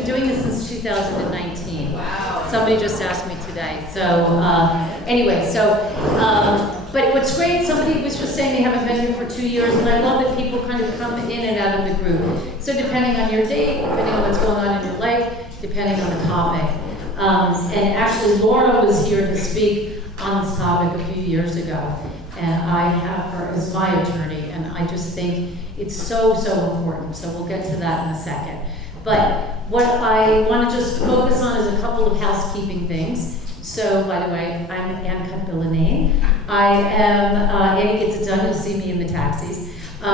been doing this since 2019. Wow. Somebody just asked me today. So anyway, but what's great, somebody was just saying they haven't been here for 2 years, and I love that people kind of come in and out of the group. So depending on your date, depending on what's going on in your life, depending on the topic. And actually Laura was here to speak on this topic a few years ago, and I have her as my attorney, and I just think it's so, so important. So we'll get to that in a second. But what I want to just focus on is a couple of housekeeping things. So, by the way, I'm Ann Cutbillinane. I am, Annie Gets It Done, you'll see me in the taxis. So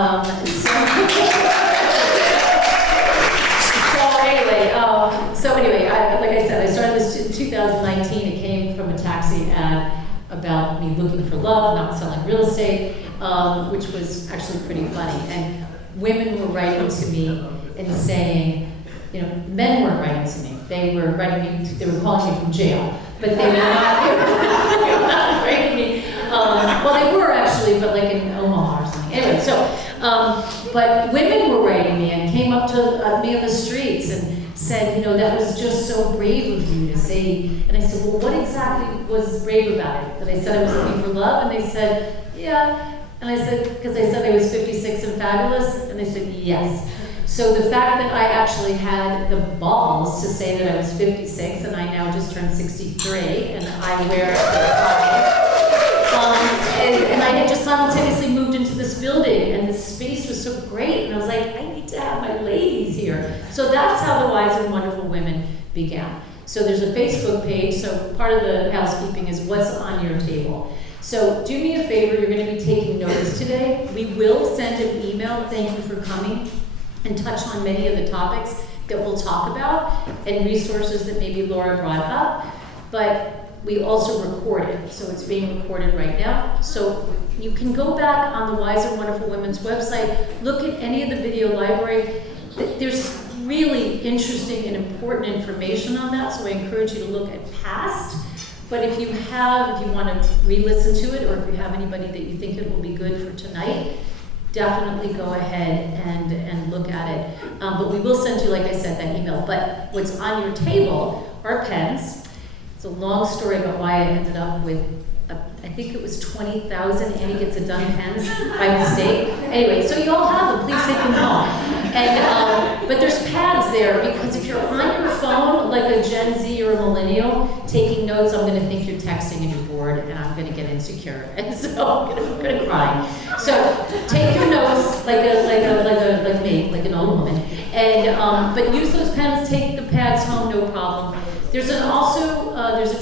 anyway, like I said, I started this in 2019. It came from a taxi ad about me looking for love, not selling real estate, which was actually pretty funny. And women were writing to me and saying, you know, men weren't writing to me. They were writing me, they were calling me from jail, but they were not, they were not writing me. Well, they were actually, but like in Omaha or something. Anyway, but women were writing me and came up to me on the streets and said, you know, that was just so brave of you to say. And I said, well, what exactly was brave about it? That I said I was looking for love, and they said, yeah. And I said, because I said I was 56 and fabulous, and they said, yes. So the fact that I actually had the balls to say that I was 56, and I now just turned 63, and I wear it and I had just simultaneously moved into this building, and the space was so great, and I was like, I need to have my ladies here. So that's how the Wise and Wonderful Women began. So there's a Facebook page, so part of the housekeeping is what's on your table. So do me a favor, you're going to be taking notes today. We will send an email, thank you for coming, and touch on many of the topics that we'll talk about and resources that maybe Laura brought up. But we also record it, so it's being recorded right now. So you can go back on the Wise and Wonderful Women's website, look at any of the video library. There's really interesting and important information on that, so I encourage you to look at past. But if you want to re-listen to it, or if you have anybody that you think it will be good for tonight, definitely go ahead and look at it. But we will send you, like I said, that email. But what's on your table are pens. It's a long story about why I ended up with, I think it was 20,000 Annie Gets It Done pens by mistake. Anyway, so you all have them. Please take them home. And but there's pads there, because if you're on your phone, like a Gen Z or a millennial, taking notes, I'm going to think you're texting and you're bored, and I'm going to get insecure, and so I'm going to cry. So take your notes like me, like an old woman, and but use those pens. Take the pads home, no problem. There's a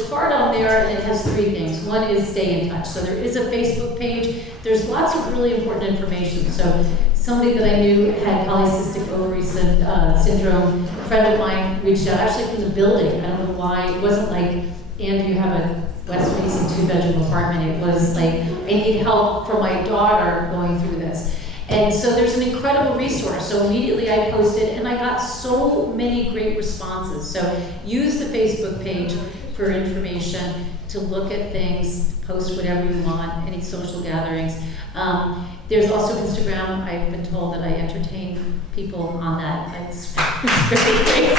card on there, and it has 3 things. One is stay in touch. So there is a Facebook page. There's lots of really important information. So somebody that I knew had polycystic ovary syndrome, a friend of mine reached out, actually from the building. I don't know why. It wasn't like, Anne, you have a west-facing 2-bedroom apartment. It was like, I need help for my daughter going through this. And so there's an incredible resource. So immediately I posted, and I got so many great responses. So use the Facebook page for information, to look at things, post whatever you want, any social gatherings. There's also Instagram. I've been told that I entertain people on that. It's very crazy.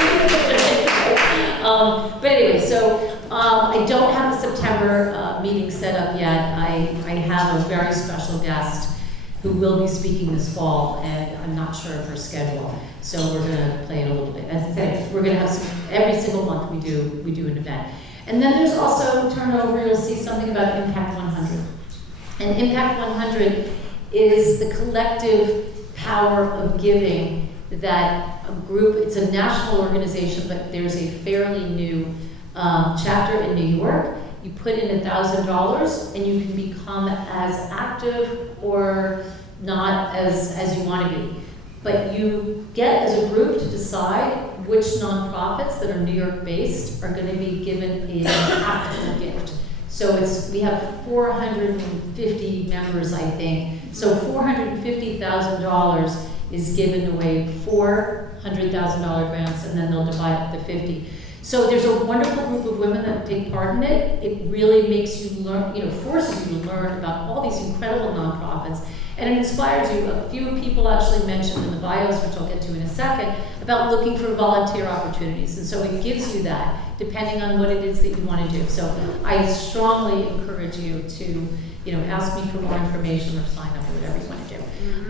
But anyway, so I don't have a September meeting set up yet. I have a very special guest who will be speaking this fall, and I'm not sure of her schedule. So we're going to play it a little bit. As I said, we're going to have every single month we do an event. And then there's also, turn over, you'll see something about Impact 100. And Impact 100 is the collective power of giving that a group, it's a national organization, but there's a fairly new chapter in New York. You put in $1,000 and you can become as active or not as you want to be. But you get as a group to decide which nonprofits that are New York based are going to be given an impactful gift. So we have 450 members, I think. So $450,000 is given away, $400,000 grants, and then they'll divide up the 50. So there's a wonderful group of women that take part in it. It really makes you learn, forces you to learn about all these incredible nonprofits. And it inspires you. A few people actually mentioned in the bios, which I'll get to in a second, about looking for volunteer opportunities. And so it gives you that, depending on what it is that you want to do. So I strongly encourage you to, ask me for more information or sign up or whatever you want to do.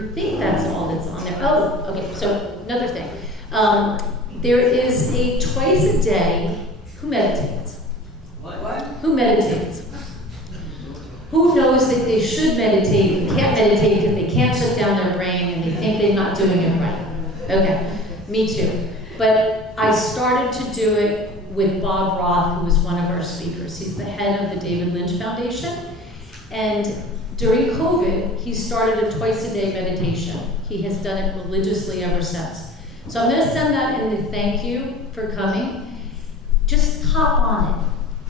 I think that's all that's on there. Oh, okay, so another thing. There is a twice a day, who meditates? What? Who meditates? Who knows that they should meditate and can't meditate because they can't shut down their brain and they think they're not doing it right? Okay, me too. But I started to do it with Bob Roth, who was one of our speakers. He's the head of the David Lynch Foundation. And during COVID, he started a twice-a-day meditation. He has done it religiously ever since. So I'm going to send that in the thank you for coming. Just hop on it.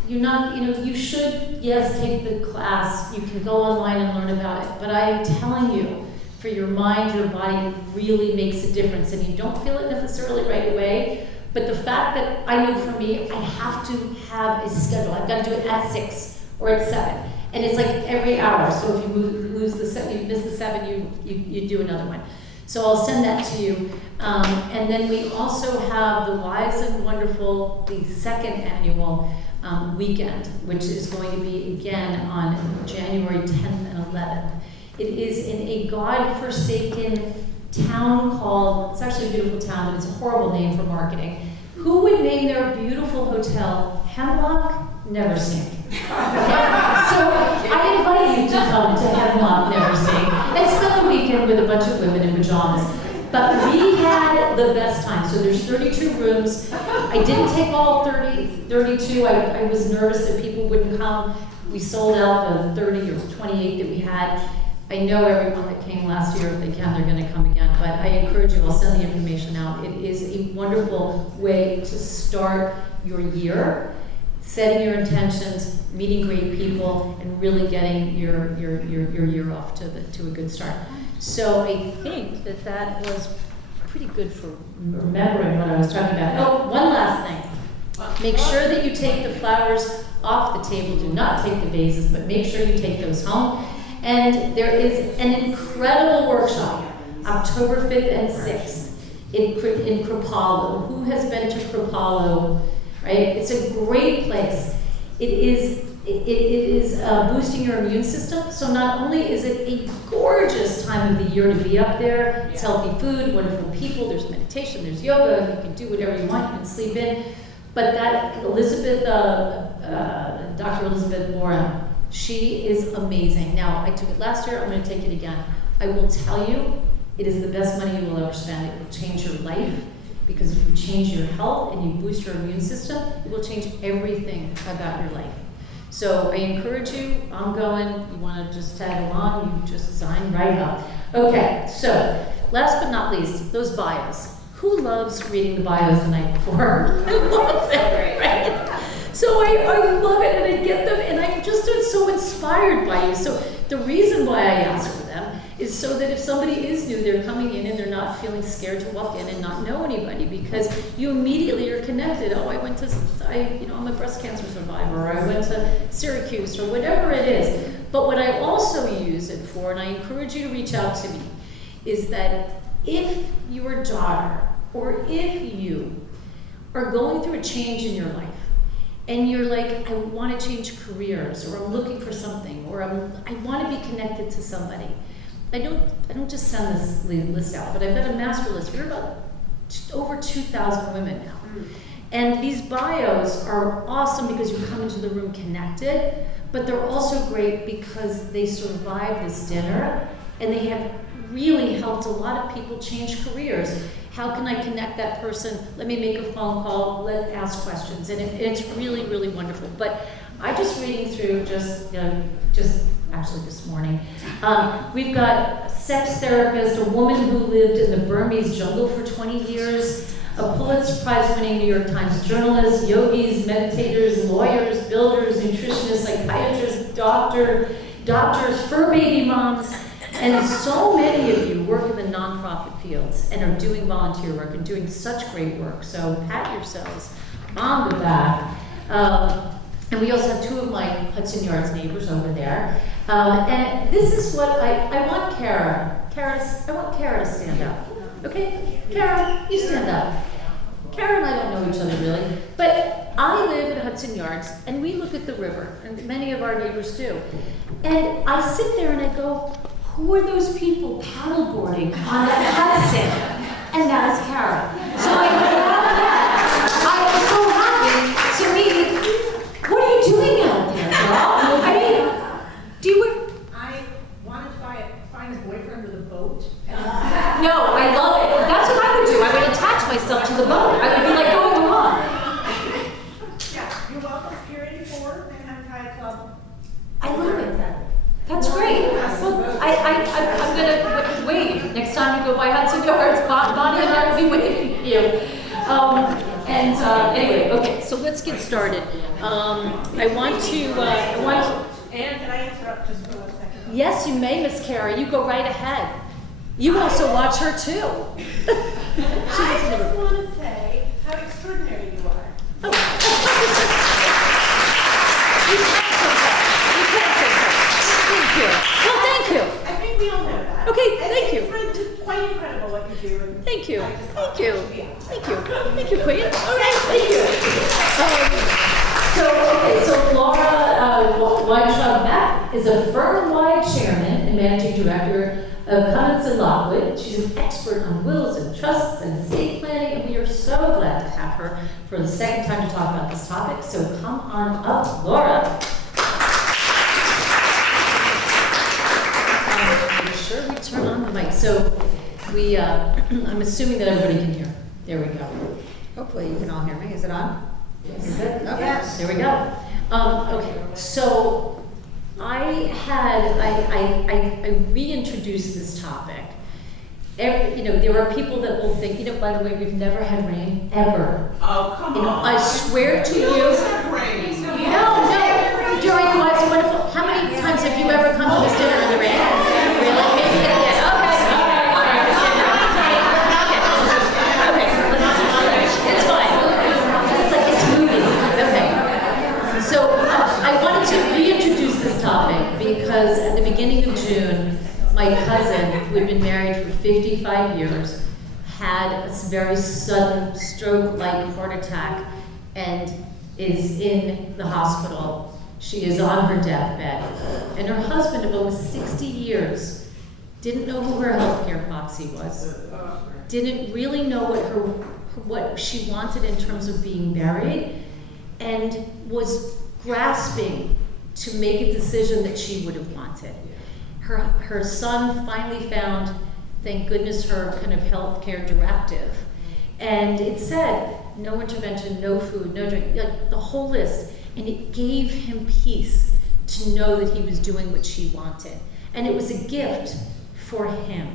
You're not, you should, yes, take the class. You can go online and learn about it. But I am telling you, for your mind, your body, it really makes a difference. And you don't feel it necessarily right away. But the fact that I know for me, I have to have a schedule. I've got to do it at 6 or at 7. And it's like every hour. So if you miss the 7, you do another one. So I'll send that to you. And then we also have the Wise and Wonderful, the second annual weekend, which is going to be again on January 10th and 11th. It is in a God-forsaken town called, it's actually a beautiful town, but it's a horrible name for marketing. Who would name their beautiful hotel Hemlock Neversink? So I invite you to come to Hemlock Neversink and spend the weekend with a bunch of women in pajamas. But we had the best time. So there's 32 rooms. I didn't take all 32. I was nervous that people wouldn't come. We sold out the 30 or 28 that we had. I know everyone that came last year, if they can, they're going to come again. But I encourage you, I'll send the information out. It is a wonderful way to start your year, setting your intentions, meeting great people, and really getting your year off to a good start. So I think that was pretty good for remembering what I was talking about. Oh, one last thing. Make sure that you take the flowers off the table. Do not take the vases, but make sure you take those home. And there is an incredible workshop, October 5th and 6th, in Kripalu. Who has been to Kripalu? Right? It's a great place. It is boosting your immune system. So not only is it a gorgeous time of the year to be up there, it's healthy food, wonderful people, there's meditation, there's yoga, you can do whatever you want, you can sleep in. But that Dr. Elizabeth Moran, she is amazing. Now, I took it last year, I'm going to take it again. I will tell you, it is the best money you will ever spend. It will change your life, because if you change your health and you boost your immune system, it will change everything about your life. So I encourage you, I'm going, you want to just tag along, you just sign right up. Okay, so last but not least, those bios. Who loves reading the bios the night before? I love it, right? So I love it, and I get them, and I'm just so inspired by you. So the reason why I ask for them is so that if somebody is new, they're coming in and they're not feeling scared to walk in and not know anybody, because you immediately are connected. Oh, I'm a breast cancer survivor, or I went to Syracuse, or whatever it is. But what I also use it for, and I encourage you to reach out to me, is that if your daughter or if you are going through a change in your life, and you're like, I want to change careers, or I'm looking for something, or I want to be connected to somebody. I don't just send this list out, but I've got a master list. We're about over 2,000 women now. And these bios are awesome because you come into the room connected, but they're also great because they survived this dinner, and they have really helped a lot of people change careers. How can I connect that person? Let me make a phone call, let's ask questions. And it's really, really wonderful. But I just reading through just actually this morning, we've got a sex therapist, a woman who lived in the Burmese jungle for 20 years, a Pulitzer Prize-winning New York Times journalist, yogis, meditators, lawyers, builders, nutritionists, psychiatrists, doctors, fur baby moms, and so many of you work in the nonprofit fields and are doing volunteer work and doing such great work. So pat yourselves on the back. And And we also have two of my Hudson Yards neighbors over there. And this is what I want I want Kara to stand up. Okay? Kara, you stand up. Kara and I don't know each other really, but I live in Hudson Yards and we look at the river, and many of our neighbors do. And I sit there and I go, who are those people paddleboarding on that Hudson? And that is Kara. So I love that. I am so happy to meet. What are you doing out there, girl? I mean, do you? I wanted to find a boyfriend with a boat. No, I love it. That's what I would do. I would attach myself to the boat. I would be like, go on. Yeah, you're welcome. Pier 84, Manhattan Kayak Club. I love it. That's great. Well, I'm gonna wait. Next time you go by Hudson Yards, Bonnie and I will be waiting for you. Anyway, okay. So let's get started. I want to. And can I interrupt just for 1 second? Yes, you may, Miss Kara. You go right ahead. You also watch her too. I just want to say how extraordinary you are. You can't say that. Thank you. Well, thank you. I think we all know that. Okay, thank you. It's quite incredible what you do. And Thank you. I just Thank thought- you. Yeah. Thank you. Thank you, Queen. All right, thank you. So Laura Weintraub-Mack is a firm-wide chairman and managing director of Cummins and Lockwood. She's an expert on wills and trusts and estate planning, and we are so glad to have her for the second time to talk about this topic. So come on up, Laura. Make sure we turn on the mic. So I'm assuming that everybody can hear. There we go. Hopefully you can all hear me. Is it on? Is it? Okay. Yes. There we go. Okay, so I reintroduced this topic. There are people that will think, by the way, we've never had rain, ever. Oh, come on. I swear to you. always have rain. No, during it's wonderful. How many times have you ever come to this dinner in the rain? Really? Yeah, okay. It's fine. It's like it's moving. Okay. So I wanted to reintroduce this topic because at the beginning of June, my cousin, who had been married for 55 years, had a very sudden stroke-like heart attack and is in the hospital. She is on her deathbed. And her husband of almost 60 years didn't know who her healthcare proxy was, didn't really know what she wanted in terms of being married, and was grasping to make a decision that she would have wanted. Her son finally found, thank goodness, her kind of healthcare directive. And it said, no intervention, no food, no drink, like the whole list. And it gave him peace to know that he was doing what she wanted. And it was a gift for him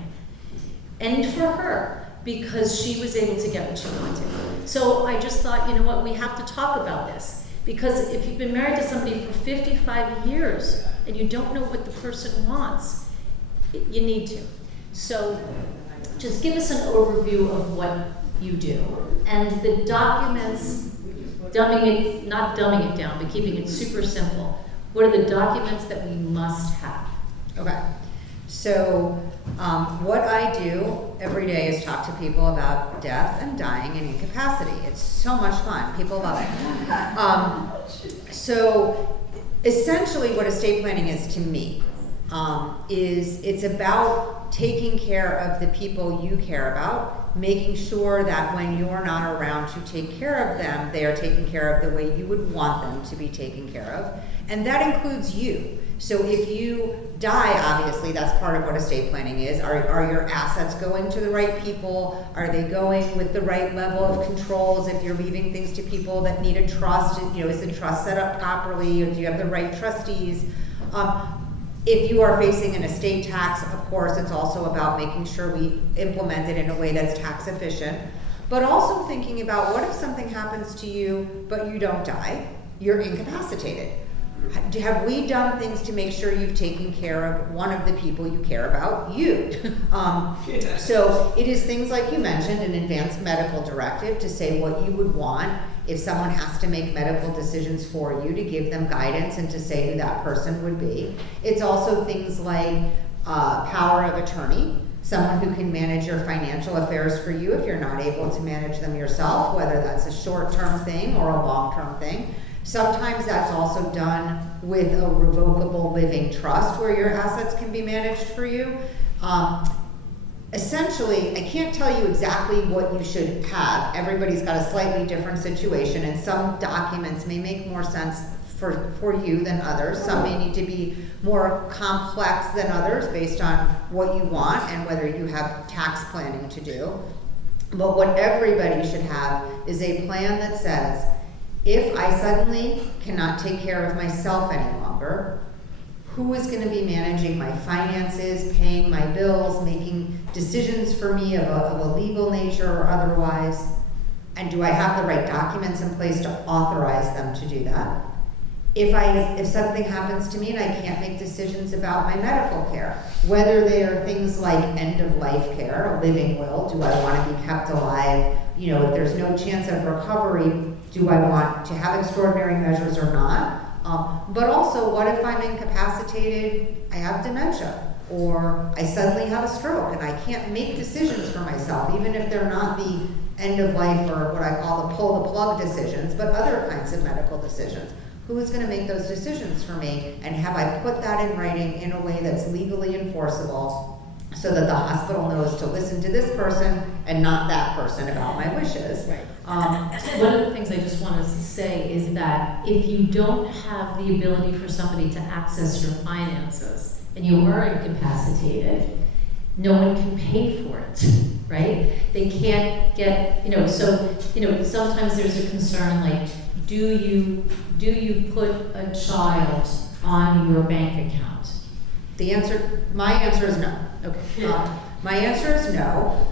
and for her because she was able to get what she wanted. So I just thought, you know what, we have to talk about this. Because if you've been married to somebody for 55 years and you don't know what the person wants, you need to. So just give us an overview of what you do. And the documents, not dumbing it down, but keeping it super simple. What are the documents that we must have? Okay. So what I do every day is talk to people about death and dying and incapacity. It's so much fun. People love it. So essentially what estate planning is to me is it's about taking care of the people you care about, making sure that when you're not around to take care of them, they are taken care of the way you would want them to be taken care of. And that includes you. So if you die, obviously, that's part of what estate planning is. Are your assets going to the right people? Are they going with the right level of controls? If you're leaving things to people that need a trust, is the trust set up properly? Or do you have the right trustees? If you are facing an estate tax, of course, it's also about making sure we implement it in a way that's tax efficient. But also thinking about what if something happens to you, but you don't die, you're incapacitated. Have we done things to make sure you've taken care of one of the people you care about? You. So it is things like you mentioned, an advanced medical directive to say what you would want if someone has to make medical decisions for you, to give them guidance and to say who that person would be. It's also things like power of attorney, someone who can manage your financial affairs for you if you're not able to manage them yourself, whether that's a short-term thing or a long-term thing. Sometimes that's also done with a revocable living trust where your assets can be managed for you. Essentially, I can't tell you exactly what you should have. Everybody's got a slightly different situation, and some documents may make more sense for you than others. Some may need to be more complex than others based on what you want and whether you have tax planning to do. But what everybody should have is a plan that says, if I suddenly cannot take care of myself any longer, who is going to be managing my finances, paying my bills, making decisions for me of a legal nature or otherwise? And do I have the right documents in place to authorize them to do that? If something happens to me and I can't make decisions about my medical care, whether they are things like end-of-life care, a living will, do I want to be kept alive? You know, if there's no chance of recovery, do I want to have extraordinary measures or not? But also, what if I'm incapacitated, I have dementia, or I suddenly have a stroke and I can't make decisions for myself, even if they're not the end of life or what I call the pull the plug decisions, but other kinds of medical decisions. Who is going to make those decisions for me? And have I put that in writing in a way that's legally enforceable so that the hospital knows to listen to this person and not that person about my wishes? Right. One of the things I just want to say is that if you don't have the ability for somebody to access your finances and you are incapacitated, no one can pay for it, right? They can't get, so, sometimes there's a concern like, do you put a child on your bank account? My answer is no. Okay. My answer is no.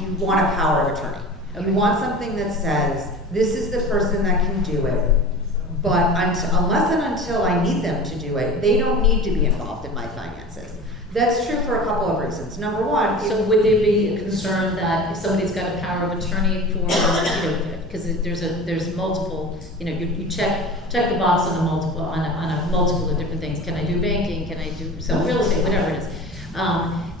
You want a power of attorney. Okay. You want something that says, this is the person that can do it, but unless and until I need them to do it, they don't need to be involved in my finances. That's true for a couple of reasons. Number one, So would there be a concern that if somebody's got a power of attorney for, because there's multiple, you check the box on a multiple of different things. Can I do banking? Can I do some real estate? Whatever it is.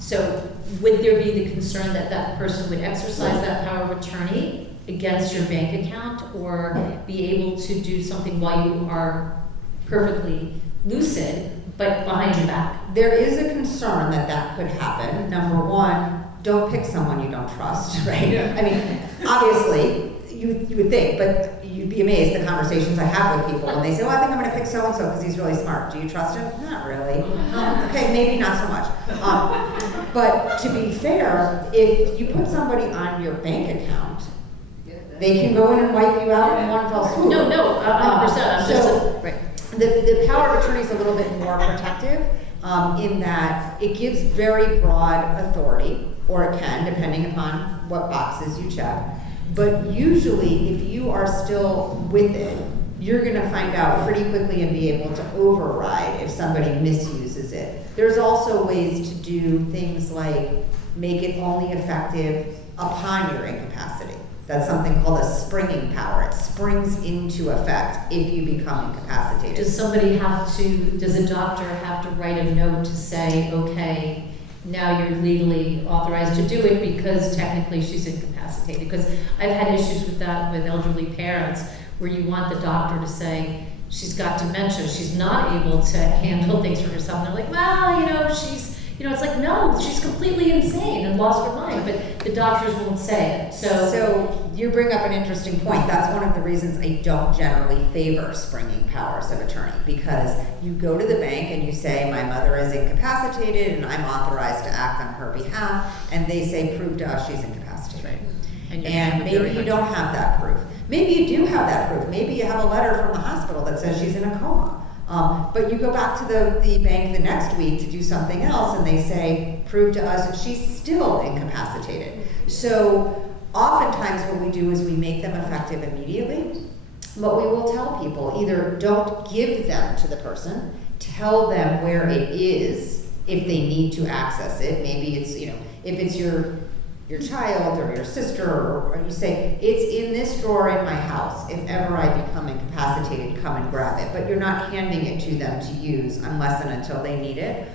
So would there be the concern that that person would exercise that power of attorney against your bank account, or be able to do something while you are perfectly lucid, but behind your back? there is a concern that could happen. Number one, don't pick someone you don't trust, right? Yeah. I mean, obviously, you would think, but you'd be amazed the conversations I have with people when they say, well, I think I'm going to pick so-and-so because he's really smart. Do you trust him? Not really. Okay, maybe not so much. But to be fair, if you put somebody on your bank account, they can go in and wipe you out in one fell swoop. No, 100%. Right. The power of attorney is a little bit more protective in that it gives very broad authority, or it can, depending upon what boxes you check. But usually, if you are still with it, you're going to find out pretty quickly and be able to override if somebody misuses it. There's also ways to do things like make it only effective upon your incapacity. That's something called a springing power. It springs into effect if you become incapacitated. Does a doctor have to write a note to say, okay, now you're legally authorized to do it because technically she's incapacitated? Because I've had issues with that with elderly parents where you want the doctor to say, she's got dementia, she's not able to handle things for herself. And they're like, well, it's like, no, she's completely insane and lost her mind, but the doctors won't say it. So you bring up an interesting point. That's one of the reasons I don't generally favor springing powers of attorney, because you go to the bank and you say, my mother is incapacitated and I'm authorized to act on her behalf, and they say, prove to us she's incapacitated. Right. And maybe you don't have that proof. Maybe you do have that proof. Maybe you have a letter from the hospital that says she's in a coma. But you go back to the bank the next week to do something else, and they say, prove to us that she's still incapacitated. So oftentimes what we do is we make them effective immediately, but we will tell people, either don't give them to the person, tell them where it is if they need to access it. Maybe it's, if it's your your child or your sister, or you say, it's in this drawer in my house. If ever I become incapacitated, come and grab it. But you're not handing it to them to use unless and until they need it.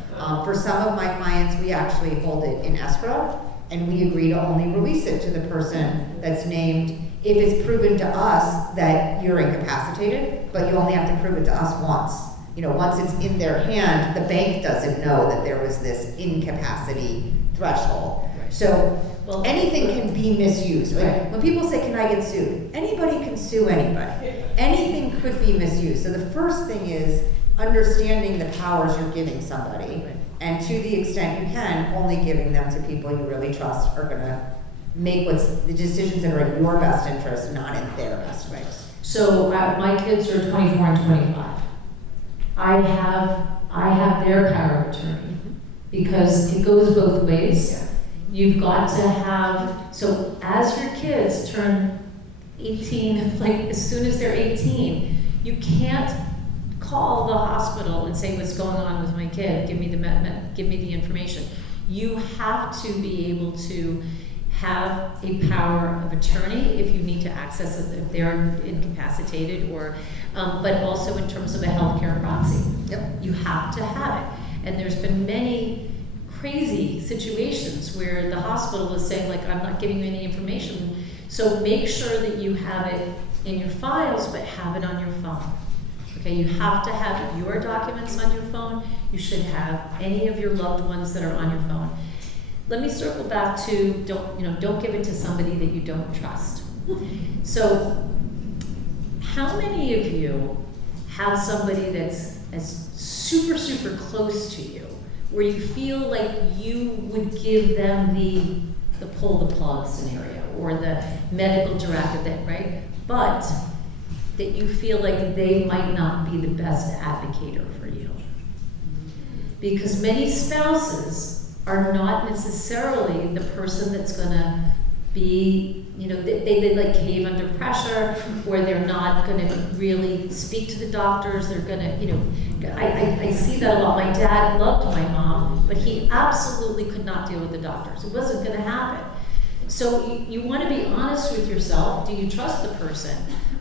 For some of my clients, we actually hold it in escrow, and we agree to only release it to the person that's named if it's proven to us that you're incapacitated, but you only have to prove it to us once. Once it's in their hand, the bank doesn't know that there was this incapacity threshold. So anything can be misused. Like, when people say, can I get sued? Anybody can sue anybody. Anything could be misused. So the first thing is understanding the powers you're giving somebody, and to the extent you can, only giving them to people you really trust are gonna make the decisions that are in your best interest, not in their best interest. So my kids are 24 and 25. I have their power of attorney because it goes both ways. You've got to have, so as your kids turn 18, like as soon as they're 18, you can't call the hospital and say, what's going on with my kid? Give me the information. You have to be able to have a power of attorney if you need to access it, if they're incapacitated, or, but also in terms of a healthcare proxy. Yep. You have to have it. And there's been many crazy situations where the hospital is saying, like, I'm not giving you any information. So make sure that you have it in your files, but have it on your phone. Okay, you have to have your documents on your phone. You should have any of your loved ones that are on your phone. Let me circle back to don't give it to somebody that you don't trust. So how many of you have somebody that's super, super close to you, where you feel like you would give them the pull the plug scenario or the medical directive, that, right? But that you feel like they might not be the best advocate for you. Because many spouses are not necessarily the person that's gonna be, they like cave under pressure, or they're not gonna really speak to the doctors. They're gonna, I see that a lot. My dad loved my mom, but he absolutely could not deal with the doctors. It wasn't gonna happen. So you wanna be honest with yourself. Do you trust the person?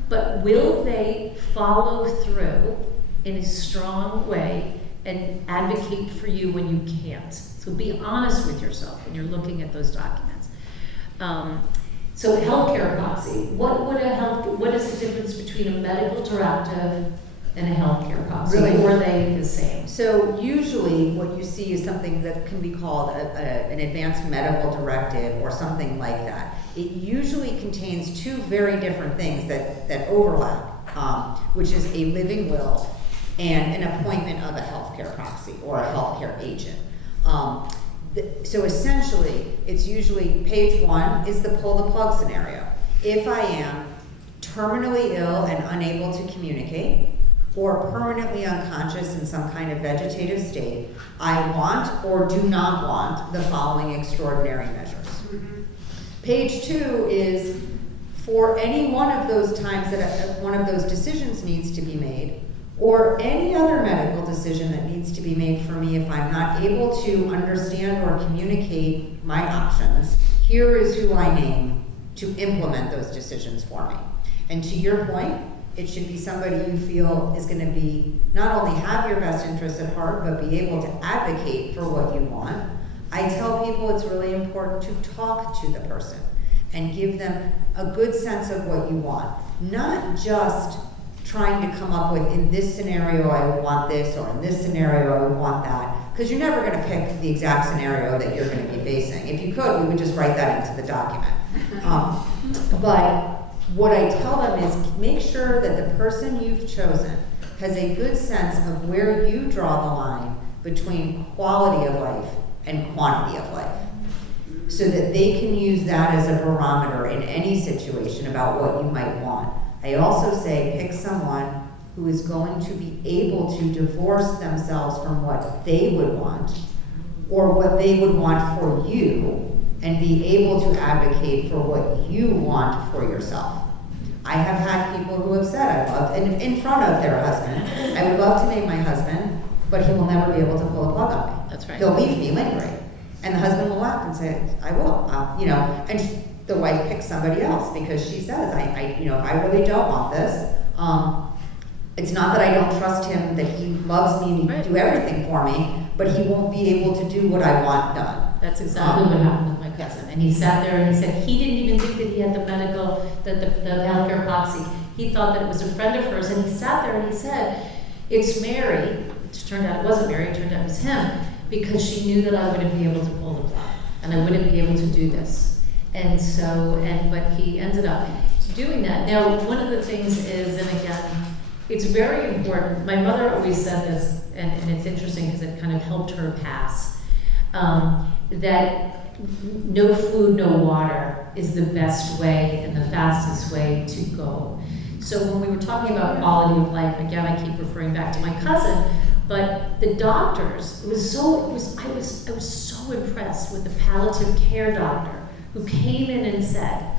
But will they follow through in a strong way and advocate for you when you can't? So be honest with yourself when you're looking at those documents. So healthcare proxy, what is the difference between a medical directive and a healthcare proxy? Really? Or are they the same? So usually what you see is something that can be called an advanced medical directive or something like that. It usually contains two very different things that overlap, which is a living will and an appointment of a healthcare proxy or a healthcare agent. So essentially, it's usually page one is the pull the plug scenario. If I am terminally ill and unable to communicate, or permanently unconscious in some kind of vegetative state, I want or do not want the following extraordinary measures. Page two is for any one of those times that one of those decisions needs to be made, or any other medical decision that needs to be made for me if I'm not able to understand or communicate my options, here is who I name to implement those decisions for me. And to your point, it should be somebody you feel is going to be not only have your best interests at heart, but be able to advocate for what you want. I tell people it's really important to talk to the person and give them a good sense of what you want, not just trying to come up with, in this scenario I would want this, or in this scenario I would want that, because you're never going to pick the exact scenario that you're going to be facing. If you could, we would just write that into the document. But what I tell them is make sure that the person you've chosen has a good sense of where you draw the line between quality of life and quantity of life, so that they can use that as a barometer in any situation about what you might want. I also say pick someone who is going to be able to divorce themselves from what they would want or what they would want for you, and be able to advocate for what you want for yourself. I have had people who have said, in front of their husband, I would love to name my husband, but he will never be able to pull a plug on me. That's right. He'll leave me lingering. And the husband will laugh and say, I will, you know, and the wife picks somebody else because she says, you know, if I really don't want this, it's not that I don't trust him, that he loves me and he'd do everything for me, but he won't be able to do what I want done. That's exactly what happened with my cousin. And he sat there and he said he didn't even think that he had the medical, the healthcare proxy. He thought that it was a friend of hers, and he sat there and he said, it's Mary. It turned out it wasn't Mary, it turned out it was him, because she knew that I wouldn't be able to pull the plug, and I wouldn't be able to do this. And so, but he ended up doing that. Now, one of the things is, and again, it's very important, my mother always said this, and it's interesting because it kind of helped her pass, that no food, no water is the best way and the fastest way to go. So when we were talking about quality of life, again, I keep referring back to my cousin, but the doctors, I was so impressed with the palliative care doctor who came in and said,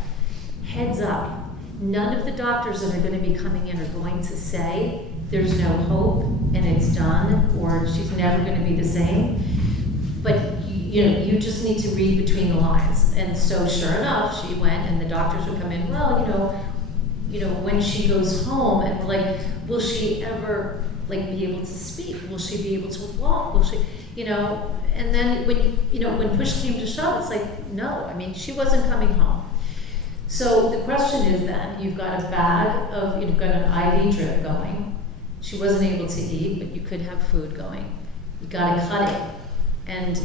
heads up, none of the doctors that are going to be coming in are going to say there's no hope and it's done, or she's never going to be the same. But you know, you just need to read between the lines. And so sure enough, she went and the doctors would come in, well, you know, when she goes home, and we're like, will she ever like be able to speak? Will she be able to walk? Will she, you know? And then when push came to shove, it's like, no, I mean, she wasn't coming home. So the question is then, you've got a bag of, you've got an IV drip going. She wasn't able to eat, but you could have food going. You gotta cut it. And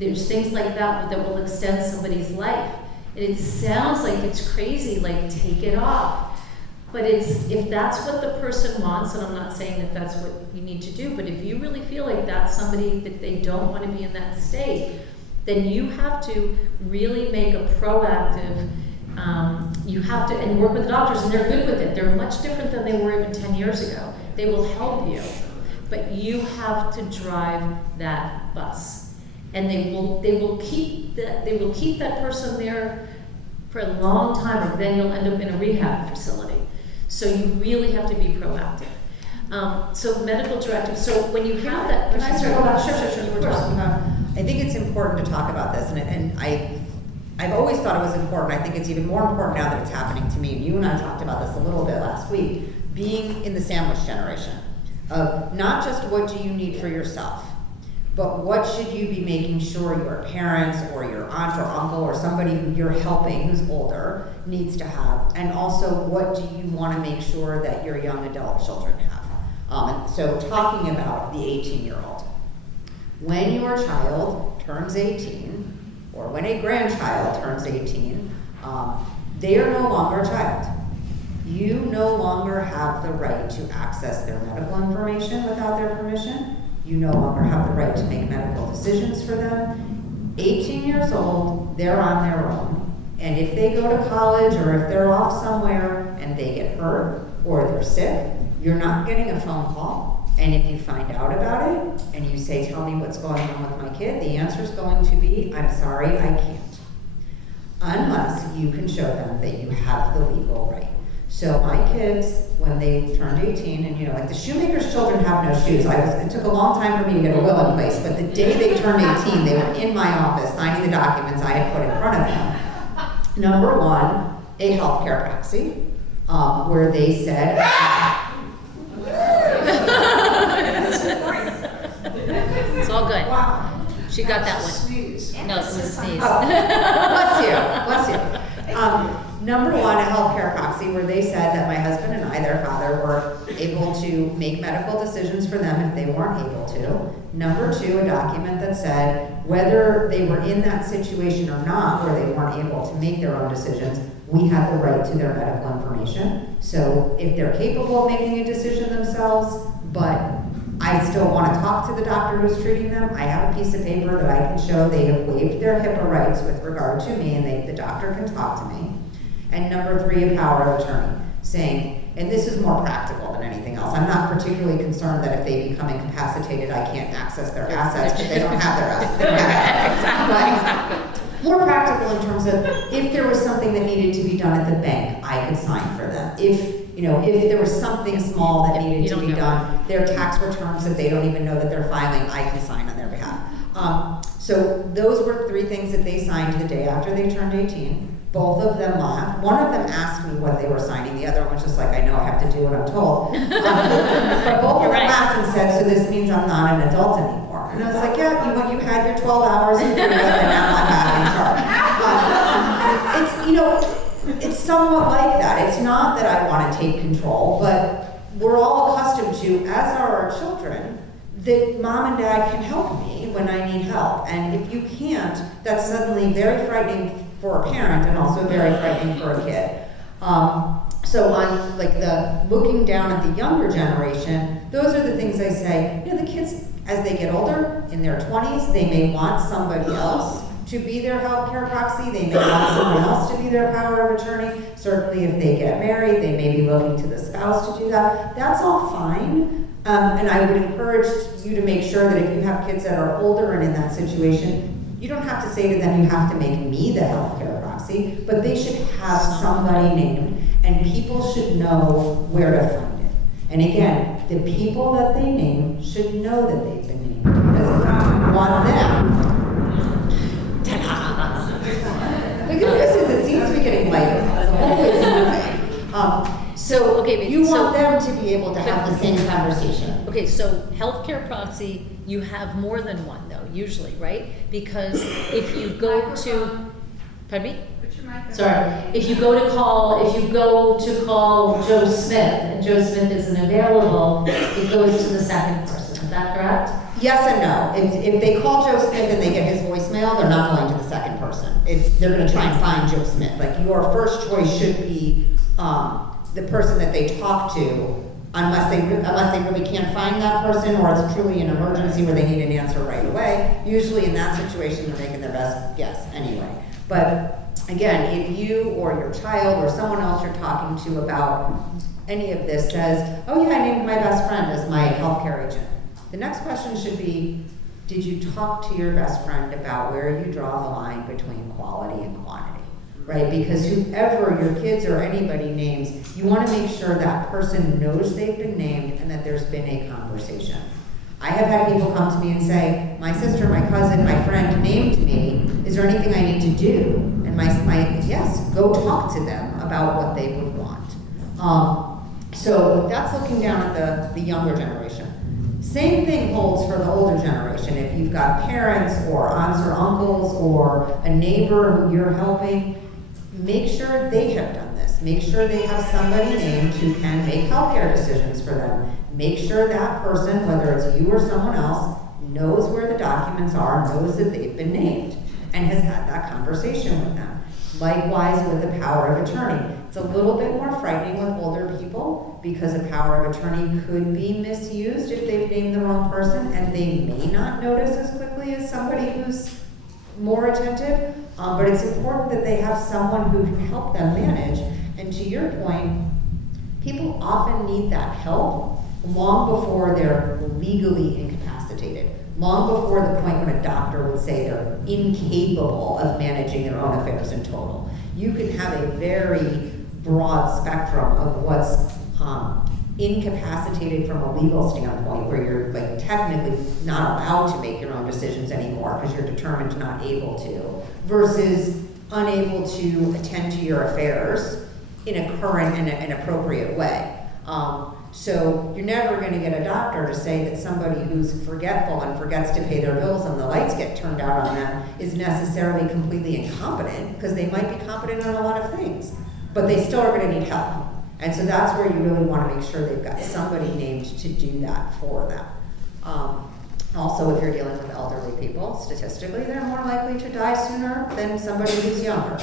there's things like that that will extend somebody's life. And it sounds like it's crazy, like take it off. But if that's what the person wants, and I'm not saying that that's what you need to do, but if you really feel like that's somebody that they don't want to be in that state, then you have to really make a proactive, you have to, and work with the doctors, and they're good with it. They're much different than they were even 10 years ago. They will help you, but you have to drive that bus. And they will keep that person there for a long time, or then you'll end up in a rehab facility. So you really have to be proactive. So medical directive. So when you have that, Can I circle back? Sure. You were talking about. I think it's important to talk about this, and I've always thought it was important. I think it's even more important now that it's happening to me. And you and I talked about this a little bit last week. Being in the sandwich generation of not just what do you need for yourself, but what should you be making sure your parents or your aunt or uncle or somebody who you're helping who's older needs to have, and also what do you want to make sure that your young adult children have. And so talking about the 18-year-old. When your child turns 18, or when a grandchild turns 18, they are no longer a child. You no longer have the right to access their medical information without their permission. You no longer have the right to make medical decisions for them. 18 years old, they're on their own. And if they go to college, or if they're off somewhere and they get hurt or they're sick, you're not getting a phone call. And if you find out about it and you say, tell me what's going on with my kid, the answer is going to be, I'm sorry, I can't. Unless you can show them that you have the legal right. So my kids, when they turned 18, and like the shoemaker's children have no shoes. It took a long time for me to get a will in place, but the day they turned 18, they were in my office signing the documents I had put in front of them. Number one, a healthcare proxy, where they said, it's all good. Wow. She got that one. Sneeze. No, it was a sneeze. oh, bless you. Number one, a healthcare proxy, where they said that my husband and I, their father, were able to make medical decisions for them if they weren't able to. Number two, a document that said whether they were in that situation or not, where they weren't able to make their own decisions, we had the right to their medical information. So if they're capable of making a decision themselves, but I still want to talk to the doctor who's treating them, I have a piece of paper that I can show they have waived their HIPAA rights with regard to me, and the doctor can talk to me. And number three, a power of attorney, saying, and this is more practical than anything else. I'm not particularly concerned that if they become incapacitated, I can't access their assets because they don't have their assets. They don't have assets. But more practical in terms of if there was something that needed to be done at the bank, I could sign for them. If there was something small that needed to be done, their tax returns that they don't even know that they're filing, I can sign on their behalf. So those were 3 things that they signed the day after they turned 18. Both of them laughed. One of them asked me what they were signing. The other one was just like, I know I have to do what I'm told. But both of them laughed and said, so this means I'm not an adult anymore. And I was like, yeah, you had your 12 hours of freedom and now I'm back in charge. It's, you know, it's somewhat like that. It's not that I want to take control, but we're all accustomed to, as are our children, that mom and dad can help me when I need help. And if you can't, that's suddenly very frightening for a parent and also very frightening for a kid. So on like the looking down at the younger generation, those are the things I say, you know, the kids, as they get older, in their 20s, they may want somebody else to be their healthcare proxy. They may want someone else to be their power of attorney. Certainly if they get married, they may be looking to the spouse to do that. That's all fine. And I would encourage you to make sure that if you have kids that are older and in that situation, you don't have to say to them, you have to make me the healthcare proxy, but they should have somebody named, and people should know where to find it. And again, the people that they name should know that they've been named, because if you want them, ta-da! The good news is it seems to be getting lighter. It's always moving. So, okay, but You so- want them to be able to have the same conversation. Okay, so healthcare proxy, you have more than one though, usually, right? Because if you go to, pardon me? Put your mic on. Sorry, if you go to call Joe Smith and Joe Smith isn't available, it goes to the second person, is that correct? Yes and no. If they call Joe Smith and they get his voicemail, they're not going to the second person. They're gonna try and find Joe Smith. Like, your first choice should be, the person that they talk to, unless they really can't find that person, or it's truly an emergency where they need an answer right away. Usually in that situation, they're making their best guess anyway. But again, if you or your child or someone else you're talking to about any of this says, oh yeah, I named my best friend as my healthcare agent, the next question should be, did you talk to your best friend about where you draw the line between quality and quantity? Right, because whoever your kids or anybody names, you want to make sure that person knows they've been named and that there's been a conversation. I have had people come to me and say, my sister, my cousin, my friend named me, is there anything I need to do? And my yes, go talk to them about what they would want. So that's looking down at the younger generation. Same thing holds for the older generation. If you've got parents or aunts or uncles or a neighbor who you're helping, make sure they have done this. Make sure they have somebody named who can make healthcare decisions for them. Make sure that person, whether it's you or someone else, knows where the documents are, knows that they've been named, and has had that conversation with them. Likewise with the power of attorney. It's a little bit more frightening with older people because a power of attorney could be misused if they've named the wrong person, and they may not notice as quickly as somebody who's more attentive, but it's important that they have someone who can help them manage. And to your point, people often need that help long before they're legally incapacitated, long before the point when a doctor would say they're incapable of managing their own affairs in total. You can have a very broad spectrum of what's incapacitated from a legal standpoint, where you're like technically not allowed to make your own decisions anymore because you're determined not able to, versus unable to attend to your affairs in a current and appropriate way. So you're never going to get a doctor to say that somebody who's forgetful and forgets to pay their bills and the lights get turned out on them is necessarily completely incompetent, because they might be competent on a lot of things, but they still are going to need help. And so that's where you really want to make sure they've got somebody named to do that for them. Also, if you're dealing with elderly people, statistically, they're more likely to die sooner than somebody who's younger.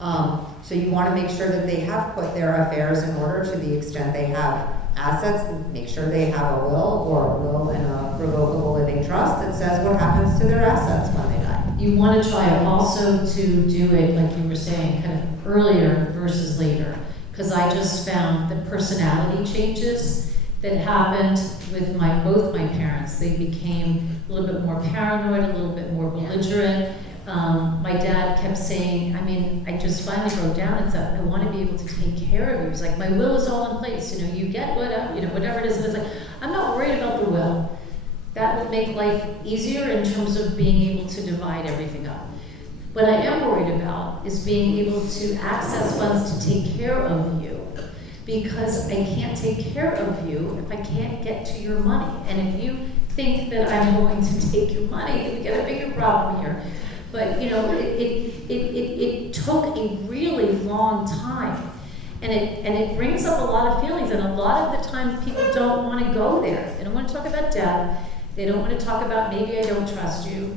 So you want to make sure that they have put their affairs in order to the extent they have assets. Make sure they have a will, or a will and a revocable living trust that says what happens to their assets when they die. You want to try also to do it, like you were saying, kind of earlier versus later. Because I just found the personality changes that happened with both my parents. They became a little bit more paranoid, a little bit more belligerent. My dad kept saying, I just finally broke down and said, I want to be able to take care of you. He was like, my will is all in place. You get whatever it is. And it's like, I'm not worried about the will. that will make life easier in terms of being able to divide everything up. What I am worried about is being able to access funds to take care of you, because I can't take care of you if I can't get to your money. And if you think that I'm going to take your money, we get a bigger problem here. But you know, it took a really long time. And it brings up a lot of feelings, and a lot of the time people don't want to go there. They don't want to talk about death. They don't want to talk about maybe I don't trust you.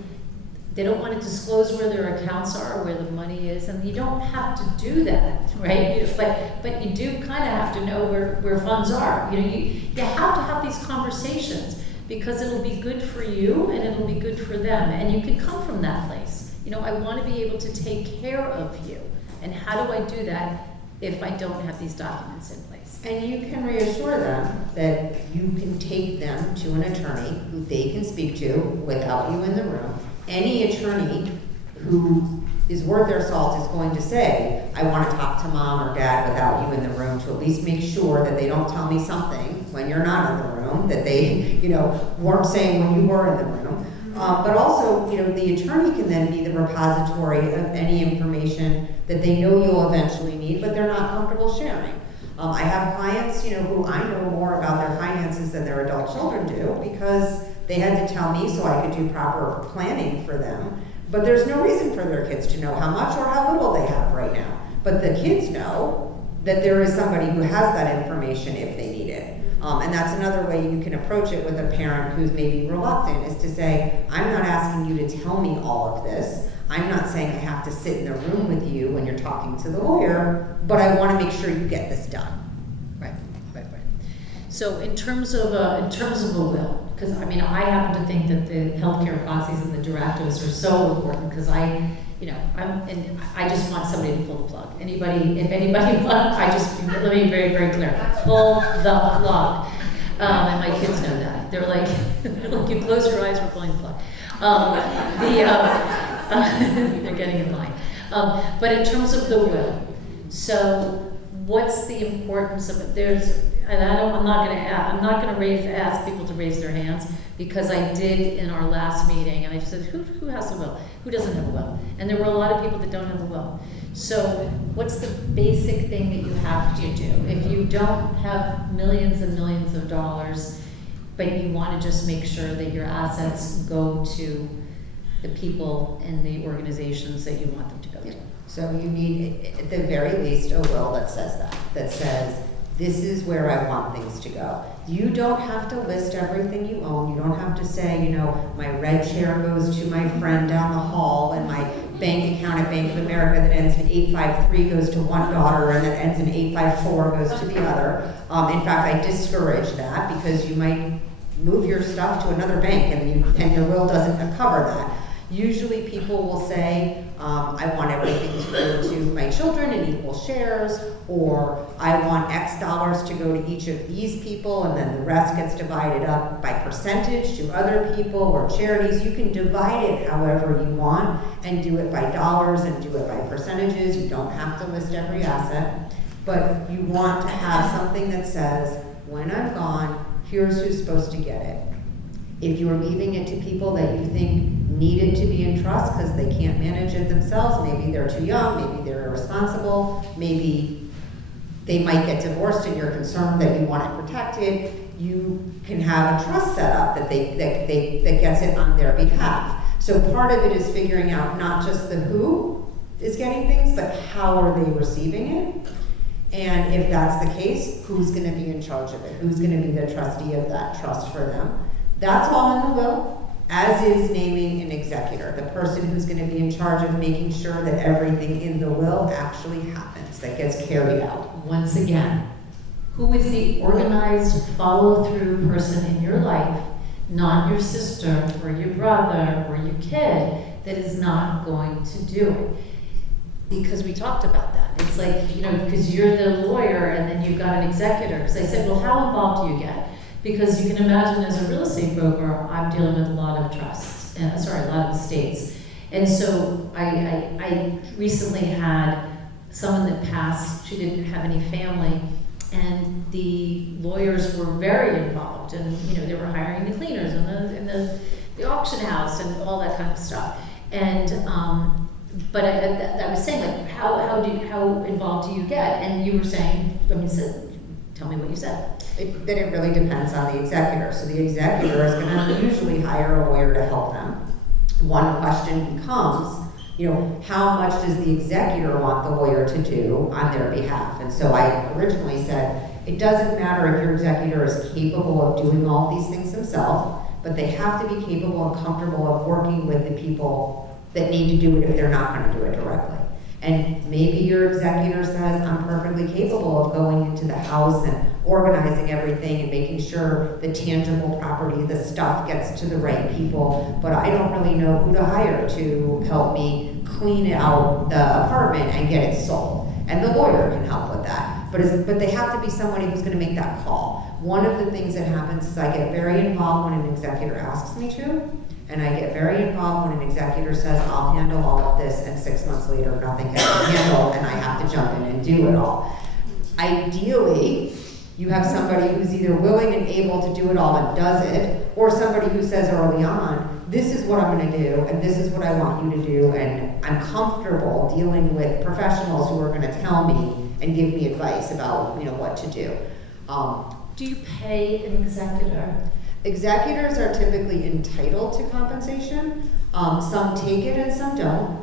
They don't want to disclose where their accounts are, where the money is, and you don't have to do that, right? But you do kind of have to know where funds are. You know, you have to have these conversations, because it'll be good for you and it'll be good for them, and you can come from that place. You know, I want to be able to take care of you, and how do I do that if I don't have these documents in place? And you can reassure them that you can take them to an attorney who they can speak to without you in the room. Any attorney who is worth their salt is going to say, I want to talk to mom or dad without you in the room, to at least make sure that they don't tell me something when you're not in the room, that they, you know, weren't saying when you were in the room. But also, you know, the attorney can then be the repository of any information that they know you'll eventually need, but they're not comfortable sharing. I have clients, you know, who I know more about their finances than their adult children do, because they had to tell me so I could do proper planning for them. But there's no reason for their kids to know how much or how little they have right now. But the kids know that there is somebody who has that information if they need it. And that's another way you can approach it with a parent who's maybe reluctant, is to say, I'm not asking you to tell me all of this. I'm not saying I have to sit in the room with you when you're talking to the lawyer, but I want to make sure you get this done. Right. So in terms of a will, because I mean, I happen to think that the healthcare proxies and the directives are so important, because I just want somebody to pull the plug. If anybody wants, let me be very, very clear, pull the plug. And my kids know that. They're like, you close your eyes, we're pulling the plug. They're getting in line. But in terms of the will, so what's the importance of it? I'm not going to ask people to raise their hands, because I did in our last meeting, and I just said, who has a will? Who doesn't have a will? And there were a lot of people that don't have a will. So what's the basic thing that you have to do? If you don't have millions and millions of dollars, but you want to just make sure that your assets go to the people and the organizations that you want them to go to. So you need, at the very least, a will that says that. That says, this is where I want things to go. You don't have to list everything you own. You don't have to say, you know, my red chair goes to my friend down the hall, and my bank account at Bank of America that ends in 853 goes to one daughter, and that ends in 854 goes to the other. In fact, I discourage that, because you might move your stuff to another bank, and your will doesn't cover that. Usually people will say, I want everything to go to my children in equal shares, or I want X dollars to go to each of these people, and then the rest gets divided up by percentage to other people or charities. You can divide it however you want, and do it by dollars and do it by percentages. You don't have to list every asset, but you want to have something that says, when I'm gone, here's who's supposed to get it. If you're leaving it to people that you think need it to be in trust because they can't manage it themselves, maybe they're too young, maybe they're irresponsible, maybe they might get divorced and you're concerned that you want it protected, you can have a trust set up that gets it on their behalf. So part of it is figuring out not just the who is getting things, but how are they receiving it? And if that's the case, who's going to be in charge of it? Who's going to be the trustee of that trust for them? That's all in the will, as is naming an executor, the person who's going to be in charge of making sure that everything in the will actually happens, that gets carried out. Once again, who is the organized, follow-through person in your life, not your sister or your brother or your kid, that is not going to do it? Because we talked about that. It's like, you know, because you're the lawyer and then you've got an executor. Because I said, well, how involved do you get? Because you can imagine, as a real estate broker, I'm dealing with a lot of trusts, a lot of estates. And so I recently had someone that passed, she didn't have any family, And the lawyers were very involved, and, you know, they were hiring the cleaners and the auction house and all that kind of stuff. And, but I was saying, like, how involved do you get? And you were saying, tell me what you said. That it really depends on the executor. So the executor is gonna usually hire a lawyer to help them. One question becomes, you know, how much does the executor want the lawyer to do on their behalf? And so I originally said, it doesn't matter if your executor is capable of doing all these things himself, but they have to be capable and comfortable of working with the people that need to do it if they're not gonna do it directly. And maybe your executor says, I'm perfectly capable of going into the house and organizing everything and making sure the tangible property, the stuff gets to the right people, but I don't really know who to hire to help me clean out the apartment and get it sold. And the lawyer can help with that. But they have to be somebody who's gonna make that call. One of the things that happens is I get very involved when an executor asks me to, and I get very involved when an executor says, I'll handle all of this, and 6 months later, nothing gets handled, and I have to jump in and do it all. Ideally, you have somebody who's either willing and able to do it all and does it, or somebody who says early on, this is what I'm gonna do, and this is what I want you to do, and I'm comfortable dealing with professionals who are gonna tell me and give me advice about, you know, what to do. Do you pay an executor? Executors are typically entitled to compensation. Some take it and some don't.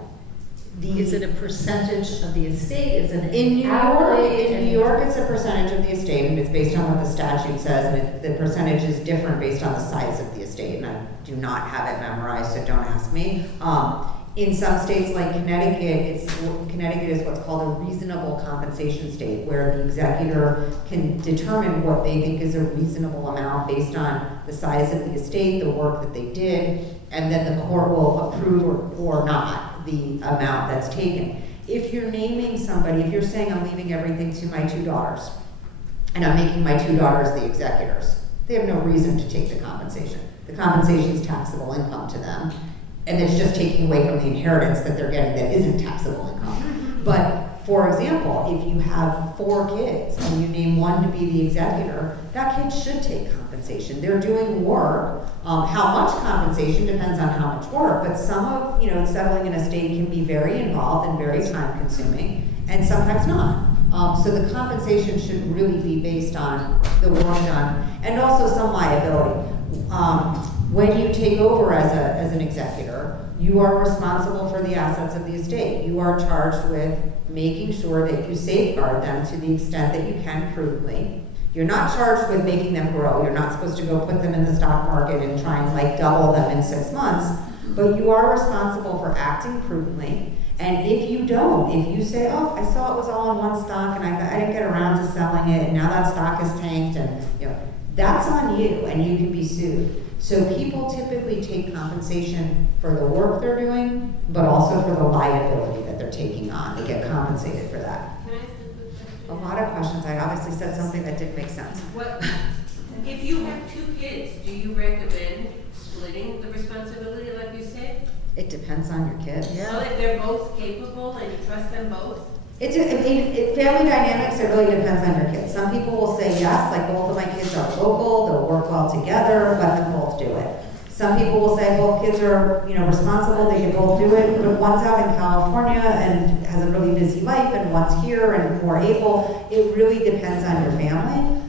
Is it a percentage of the estate? Is it In New York, hourly? in New York, it's a percentage of the estate, and it's based on what the statute says, and the percentage is different based on the size of the estate, and I do not have it memorized, so don't ask me. In some states like Connecticut, Connecticut is what's called a reasonable compensation state, where the executor can determine what they think is a reasonable amount based on the size of the estate, the work that they did, and then the court will approve or not the amount that's taken. If you're naming somebody, if you're saying I'm leaving everything to my 2 daughters, and I'm making my 2 daughters the executors, they have no reason to take the compensation. The compensation is taxable income to them. And it's just taking away from the inheritance that they're getting that isn't taxable income. But for example, if you have 4 kids and you name one to be the executor, that kid should take compensation. They're doing work. How much compensation depends on how much work, but some of, you know, settling an estate can be very involved and very time consuming, and sometimes not. So the compensation should really be based on the work done, and also some liability. When you take over as an executor, you are responsible for the assets of the estate. You are charged with making sure that you safeguard them to the extent that you can prudently. You're not charged with making them grow. You're not supposed to go put them in the stock market and try and like double them in 6 months, but you are responsible for acting prudently. And if you don't, if you say, oh, I saw it was all in one stock and I didn't get around to selling it, and now that stock is tanked, and you know, that's on you, and you can be sued. So people typically take compensation for the work they're doing, but also for the liability that they're taking on. They get compensated for that. Can I ask a quick question? A lot of questions. I obviously said something that didn't make sense. What, if you have 2 kids, do you recommend splitting the responsibility like you said? It depends on your kids. So if they're both capable and you trust them both? Family dynamics, it really depends on your kids. Some people will say yes, like both of my kids are local, they'll work well together, let them both do it. Some people will say both kids are, you know, responsible, they can both do it, but one's out in California and has a really busy life, and one's here and more able. It really depends on your family.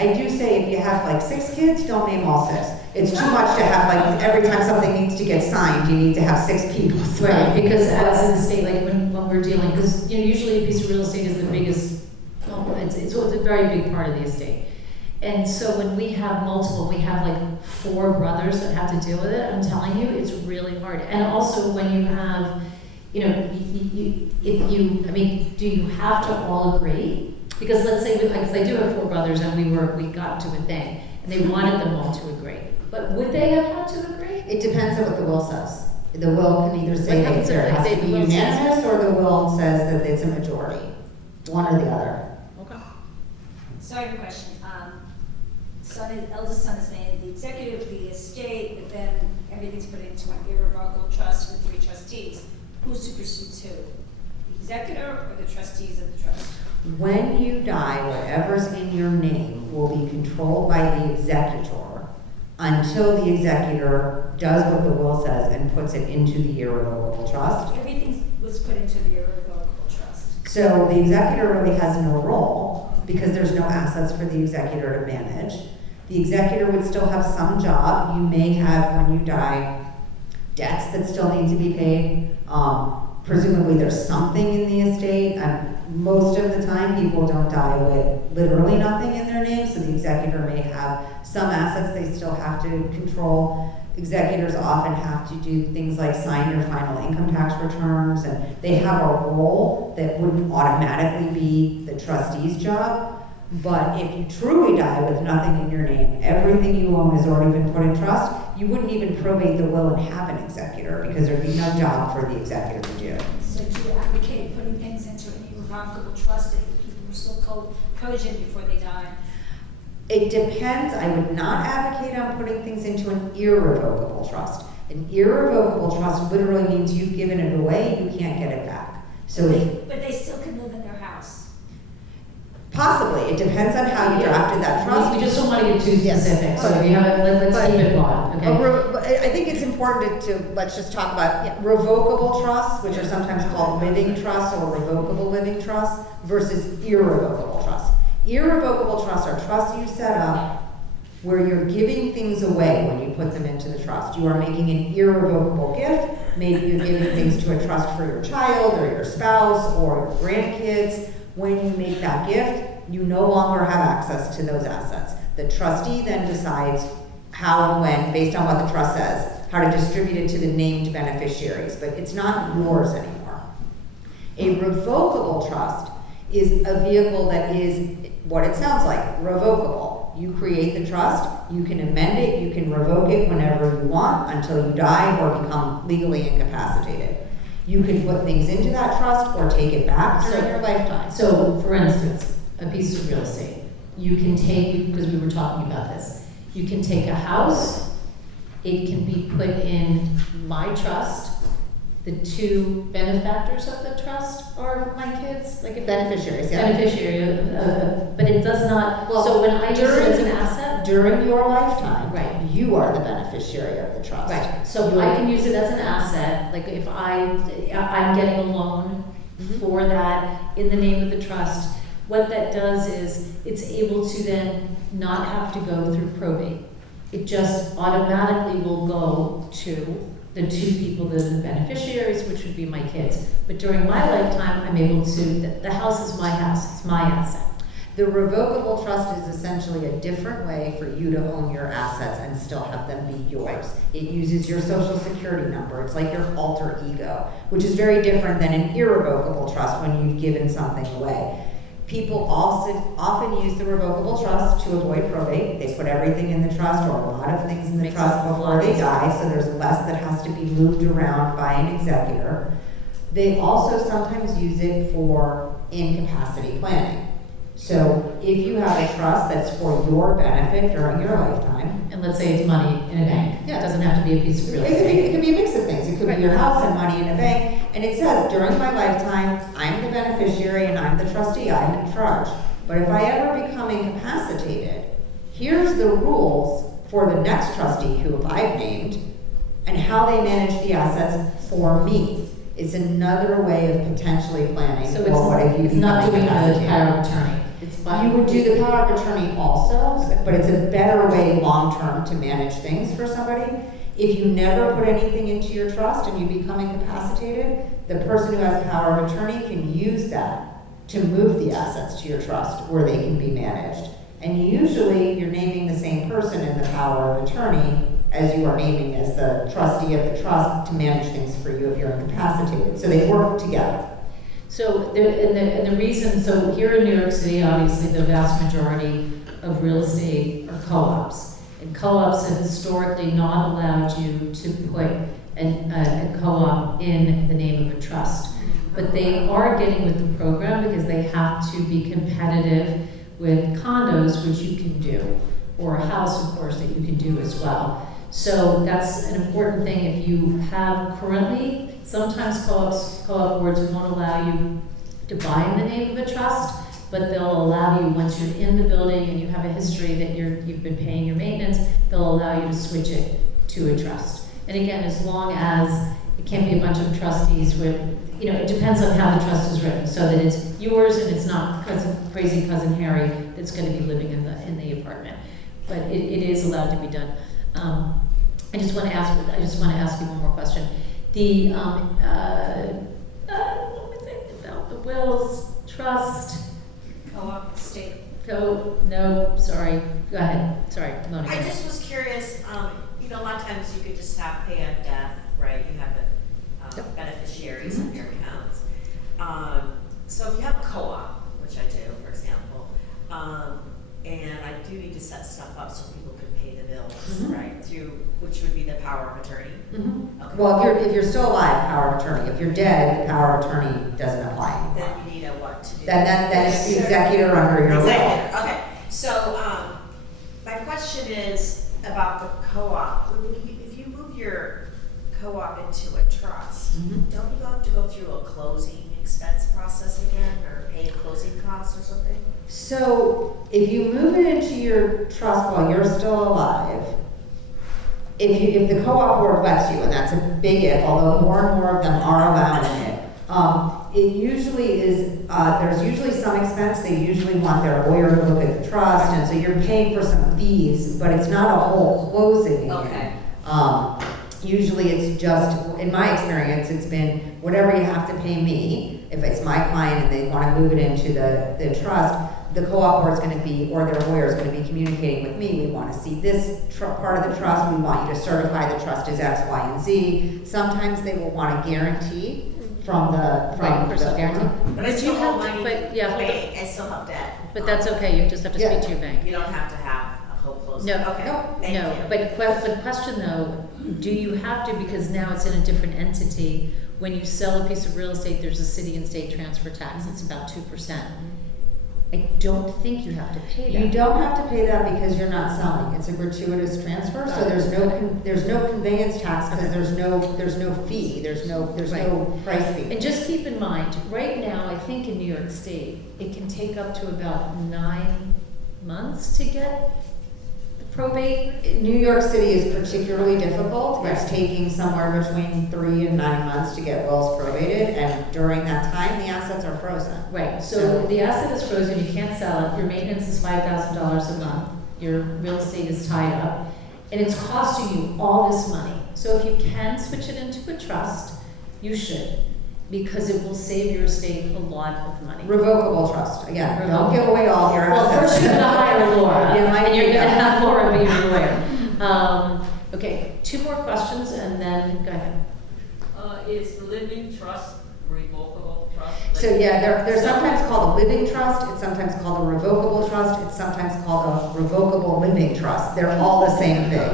I do say if you have like 6 kids, don't name all 6. It's too much to have like every time something needs to get signed, you need to have 6 people. Right, because as an estate, like when we're dealing, because, you know, usually a piece of real estate is the biggest, well, it's a very big part of the estate. And so when we have multiple, we have like 4 brothers that have to deal with it, I'm telling you, it's really hard. And also when you have, you know, I mean, do you have to all agree? Because let's say, because I do have 4 brothers and we got to a thing, and they wanted them all to agree. But would they have had to agree? It depends on what the will says. The will can either say What happens that if it has they- to be the will says- unanimous, or the will says that it's a majority, one or the other. Okay. So I have a question. Eldest son is named the executive of the estate, but then everything's put into an irrevocable trust with 3 trustees. Who supersedes who? The executor or the trustees of the trust? When you die, whatever's in your name will be controlled by the executor until the executor does what the will says and puts it into the irrevocable trust. Everything was put into the irrevocable trust. So the executor really has no role because there's no assets for the executor to manage. The executor would still have some job. You may have, when you die, debts that still need to be paid. Presumably there's something in the estate. Most of the time, people don't die with literally nothing in their name, so the executor may have some assets they still have to control. Executors often have to do things like sign your final income tax returns, and they have a role that wouldn't automatically be the trustee's job. But if you truly die with nothing in your name, everything you own has already been put in trust, you wouldn't even probate the will and have an executor because there'd be no job for the executor to do. So do you advocate putting things into an irrevocable trust if the people were still cogent before they die? It depends. I would not advocate on putting things into an irrevocable trust. An irrevocable trust literally means you've given it away, you can't get it back. So But they still can live in their house. possibly, it depends on how you drafted that trust. We just don't want to get too Yes. specific, so if you have it, let's keep it broad, okay? But I think it's important to, let's just talk about revocable trusts, which are sometimes called living trusts or revocable living trusts, versus irrevocable trusts. Irrevocable trusts are trusts you set up where you're giving things away when you put them into the trust. You are making an irrevocable gift. Maybe you're giving things to a trust for your child or your spouse or your grandkids. When you make that gift, you no longer have access to those assets. The trustee then decides how and when, based on what the trust says, how to distribute it to the named beneficiaries, but it's not yours anymore. A revocable trust is a vehicle that is what it sounds like, revocable. You create the trust, you can amend it, you can revoke it whenever you want until you die or become legally incapacitated. You can put things into that trust or take it back during your lifetime. So, for instance, a piece of real estate, you can take, because we were talking about this, you can take a house, it can be put in my trust, the two benefactors of the trust are my kids, like if Beneficiaries, yeah. beneficiary, but it does not, Well, so when I use it as an during- asset, During your lifetime, Right. you are the beneficiary of the trust. right, so I can use it as an asset, like if I'm getting a loan Mhm. for that in the name of the trust, what that does is it's able to then not have to go through probate. It just automatically will go to the two people that are the beneficiaries, which would be my kids. But during my lifetime, I'm able to, the house is my house, it's my asset. The revocable trust is essentially a different way for you to own your assets and still have them be yours. It uses your social security number. It's like your alter ego, which is very different than an irrevocable trust when you've given something away. People also often use the revocable trust to avoid probate. They put everything in the trust or a lot of things in the Makes trust it a before lot they easier. die, so there's less that has to be moved around by an executor. They also sometimes use it for incapacity planning. So if you have a trust that's for your benefit during your lifetime, And let's say it's money in a bank. Yeah. It doesn't have to be a piece of real it estate. could be a mix of things. It could be your house and money in a bank. And it says, during my lifetime, I'm the beneficiary and I'm the trustee, I'm in charge. But if I ever become incapacitated, here's the rules for the next trustee who I've named and how they manage the assets for me. It's another way of potentially planning So for what if you it's not become doing the incapacitated. power of attorney. It's by. You would do the power of attorney also, but it's a better way long-term to manage things for somebody. If you never put anything into your trust and you become incapacitated, the person who has power of attorney can use that to move the assets to your trust where they can be managed. And usually, you're naming the same person in the power of attorney as you are naming as the trustee of the trust to manage things for you if you're incapacitated. So they work together. So, and the reason, so here in New York City, obviously, the vast majority of real estate are co-ops. And co-ops have historically not allowed you to put a co-op in the name of a trust. But they are getting with the program because they have to be competitive with condos, which you can do, or a house, of course, that you can do as well. So that's an important thing. If you have currently sometimes co-op boards won't allow you to buy in the name of a trust, but they'll allow you, once you're in the building and you have a history that you've been paying your maintenance, they'll allow you to switch it to a trust. And again, as long as it can't be a bunch of trustees with, it depends on how the trust is written, so that it's yours and it's not crazy cousin Harry that's gonna be living in the apartment. But it is allowed to be done. I just wanna ask you one more question. The, what was it about the wills, trust, Co-op, state. no, sorry, go ahead, sorry, Mona. I just was curious, a lot of times you could just have pay on death, right? You have the beneficiaries of your accounts. So if you have a co-op, which I do, for example, and I do need to set stuff up so people can pay the bills, right? Which would be the power of attorney. Okay. Well, if you're still alive, power of attorney. If you're dead, the power of attorney doesn't apply. Then you need a what to do? Then it's the executor under your will. Executor, okay. So, my question is about the co-op. If you move your co-op into a trust, don't you have to go through a closing expense process again, or pay closing costs or something? So if you move it into your trust while you're still alive, if the co-op board lets you, and that's a big if, although more and more of them are allowing it, it usually is, there's usually some expense. They usually want their lawyer to look at the trust, and so you're paying for some fees, but it's not a whole closing. Okay. Usually it's just, in my experience, it's been whatever you have to pay me. If it's my client and they want to move it into the trust, the co-op board's going to be, or their lawyer's going to be communicating with me. We want to see this part of the trust. We want you to certify the trust is X, Y, and Z. Sometimes they will want a guarantee from personal guarantee. But I still you have have to- money but, yeah, hold paying. I still have debt. But that's okay, you just have to speak to your bank. You don't have to have a whole closing. No, Okay, thank no, you. but question though, do you have to, because now it's in a different entity, when you sell a piece of real estate, there's a city and state transfer tax, it's about 2%. I don't think you have to pay that. You don't have to pay that because you're not selling. It's a gratuitous transfer, so there's no conveyance tax because there's no fee, there's no price fee. And just keep in mind, right now, I think in New York State, it can take up to about 9 months to get probate. New York City is particularly difficult. It's Right. taking somewhere between 3 and 9 months to get wills probated, and during that time, the assets are frozen. Right, so the asset is frozen, you can't sell it, your maintenance is $5,000 a month, your real estate is tied up, and it's costing you all this money. So if you can switch it into a trust, you should, because it will save your estate a lot of money. Revocable trust, again, don't Revocable. give away all your Well, assets. first you're gonna hire Laura, Yeah, and you're yeah. gonna have Laura be your lawyer. Okay, 2 more questions, and then, go ahead. Is living trust revocable trust? So yeah, they're sometimes called a living trust, it's sometimes called a revocable trust, it's sometimes called a revocable living trust. They're all the same thing.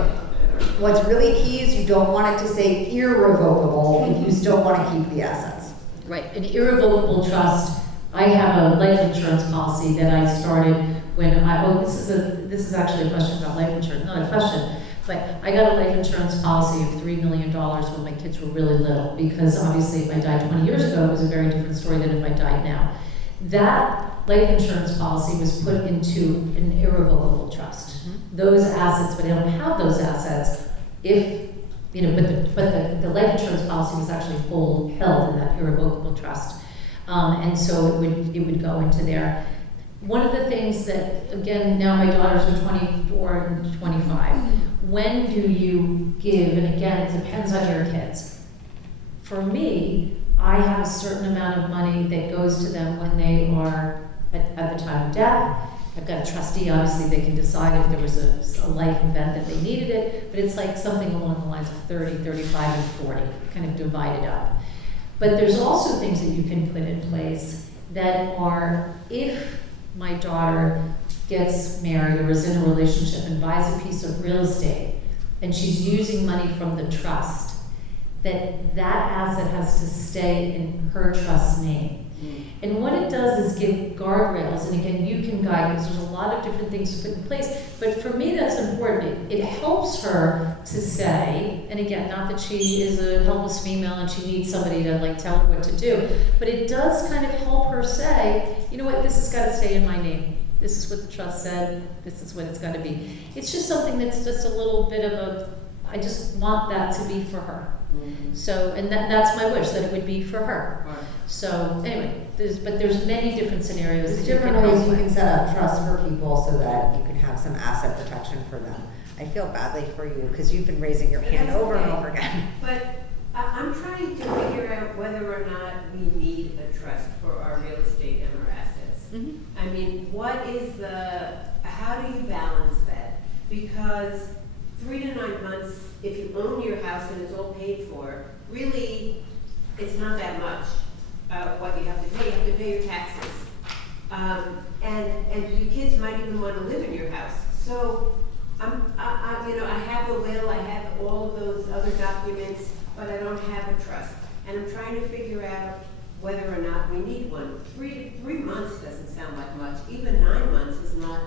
What's really key is you don't want it to say irrevocable if you still want to keep the assets. Right, an irrevocable trust, I have a life insurance policy that I started when this is actually a question about life insurance, not a question, but I got a life insurance policy of $3 million when my kids were really little, because obviously if I died 20 years ago, it was a very different story than if I died now. That life insurance policy was put into an irrevocable trust. Those assets, but I don't have those assets, but the life insurance policy was actually held in that irrevocable trust. And so it would go into there. One of the things that, again, now my daughters are 24 and 25, when do you give, and again, it depends on your kids. For me, I have a certain amount of money that goes to them when they are at the time of death. I've got a trustee, obviously they can decide if there was a life event that they needed it, but it's like something along the lines of 30, 35, and 40, kind of divided up. But there's also things that you can put in place that are, if my daughter gets married or is in a relationship and buys a piece of real estate, and she's using money from the trust, that asset has to stay in her trust name. And what it does is give guardrails, and again, you can guide, because there's a lot of different things to put in place, but for me that's important. it helps her to say, and again, not that she is a helpless female and she needs somebody to like tell her what to do, but it does kind of help her say, you know what, this has got to stay in my name. This is what the trust said, this is what it's got to be. It's just something that's just a little bit of a, I just want that to be for her. So, and that's my wish, that it would be for her. So, anyway, there's many different scenarios. There's that you different can ways help you with. can set up trust for people so that you can have some asset protection for them. I feel badly for you because you've been raising your hand over and over again. But I'm trying to figure out whether or not we need a trust for our real estate and our assets. Mhm. I mean, how do you balance that? Because 3 to 9 months, if you own your house and it's all paid for, really, it's not that much, what you have to pay. You have to pay your taxes. And your kids might even want to live in your house. So, I have a will, I have all of those other documents, but I don't have a trust. And I'm trying to figure out whether or not we need one. 3 months doesn't sound like much. Even 9 months is not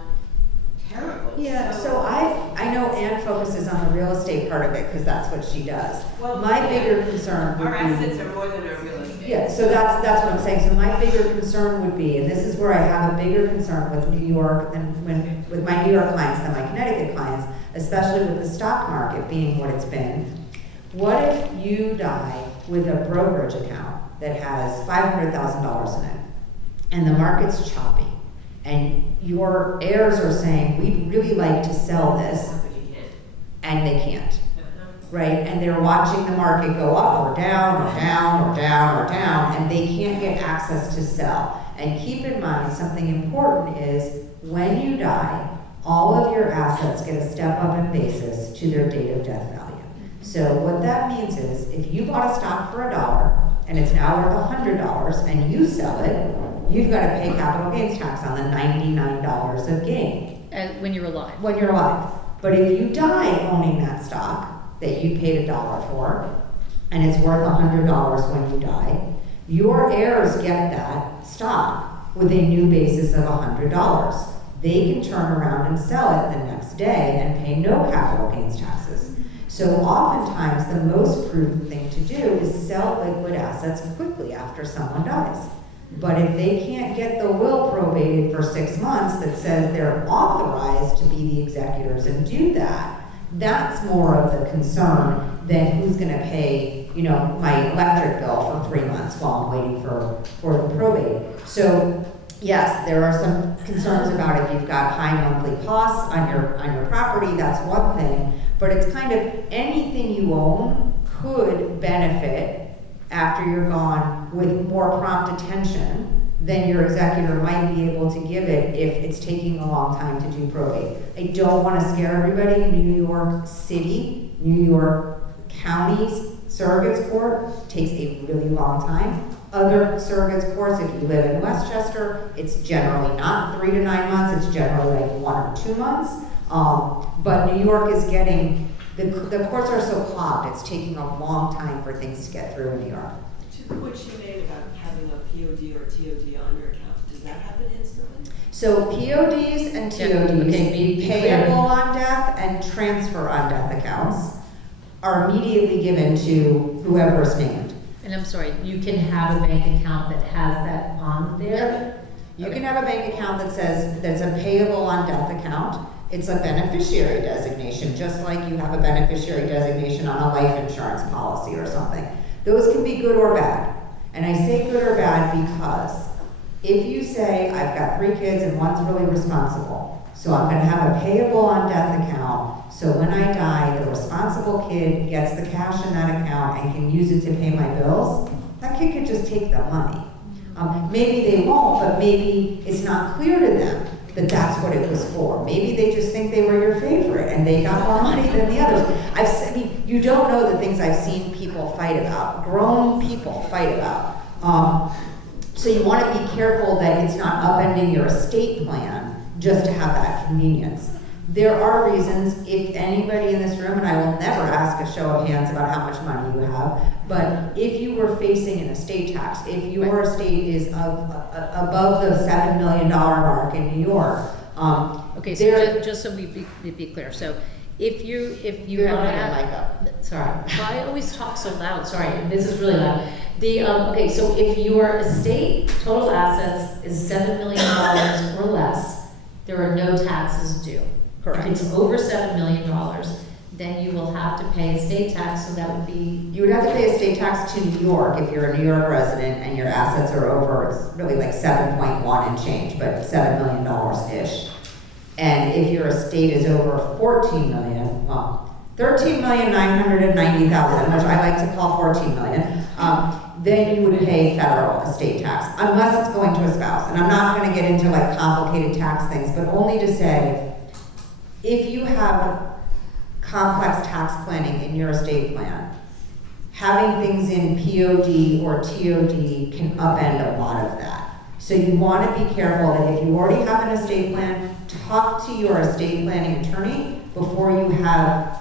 terrible. Yeah, so I know Anne focuses on the real estate part of it because that's what she does. Well, My yeah. bigger concern would Our be. assets are more than our real estate. Yeah, so that's what I'm saying. So my bigger concern would be, and this is where I have a bigger concern with New York with my New York clients than my Connecticut clients, especially with the stock market being what it's been. What if you die with a brokerage account that has $500,000 in it, and the market's choppy, and your heirs are saying, we'd really like to sell this, But you can't. and they can't? Uh-huh. Right, and they're watching the market go up or down or down or down or down, and they can't get access to sell. And keep in mind, something important is, when you die, all of your assets get a step up in basis to their date of death value. So what that means is, if you bought a stock for $1, and it's now worth $100, and you sell it, you've got to pay capital gains tax on the $99 of gain. And when you're alive. When you're alive. But if you die owning that stock that you paid $1 for, and it's worth $100 when you die, your heirs get that stock with a new basis of $100. They can turn around and sell it the next day and pay no capital gains taxes. So oftentimes, the most prudent thing to do is sell liquid assets quickly after someone dies. But if they can't get the will probated for 6 months that says they're authorized to be the executors and do that, that's more of the concern than who's gonna pay, my electric bill for 3 months while I'm waiting for the probate. So yes, there are some concerns about if you've got high monthly costs on your property, that's one thing. But it's kind of anything you own could benefit after you're gone with more prompt attention than your executor might be able to give it if it's taking a long time to do probate. I don't want to scare everybody. New York City, New York County's surrogates court takes a really long time. Other surrogates courts, if you live in Westchester, it's generally not 3 to 9 months, it's generally like 1 or 2 months. But New York is getting, the courts are so clogged, it's taking a long time for things to get through in New York. To the point she made about having a POD or TOD on your account, does that happen instantly? So PODs and TODs, Yeah, okay, be clear. payable on death and transfer on death accounts, are immediately given to whoever is named. And I'm sorry, you can have a bank account that has that on there? You can have a bank account that says, that's a payable on death account. It's a beneficiary designation, just like you have a beneficiary designation on a life insurance policy or something. Those can be good or bad. And I say good or bad because if you say, I've got 3 kids and one's really responsible, so I'm gonna have a payable on death account, so when I die, the responsible kid gets the cash in that account and can use it to pay my bills, that kid could just take the money. Maybe they won't, but maybe it's not clear to them that that's what it was for. Maybe they just think they were your favorite and they got more money than the others. You don't know the things I've seen people fight about, grown people fight about. So you want to be careful that it's not upending your estate plan just to have that convenience. There are reasons, if anybody in this room, and I will never ask a show of hands about how much money you have, but if you were facing an estate tax, if your estate is above the $7 million mark in New York, Okay, so there- just so we be clear, so if you You're have gonna an get mic up. sorry, I always talk so loud, sorry, this is really loud. Okay, so if your estate total assets is $7 million or less, there are no taxes due. Correct. If it's over $7 million, then you will have to pay estate tax, so that would be, You would have to pay estate tax to New York if you're a New York resident and your assets are over, it's really like 7.1 and change, but $7 million-ish. And if your estate is over 14 million, well, 13,990,000, which I like to call 14 million, then you would pay federal estate tax, unless it's going to a spouse. And I'm not gonna get into like complicated tax things, but only to say, if you have complex tax planning in your estate plan, having things in POD or TOD can upend a lot of that. So you want to be careful that if you already have an estate plan, talk to your estate planning attorney before you have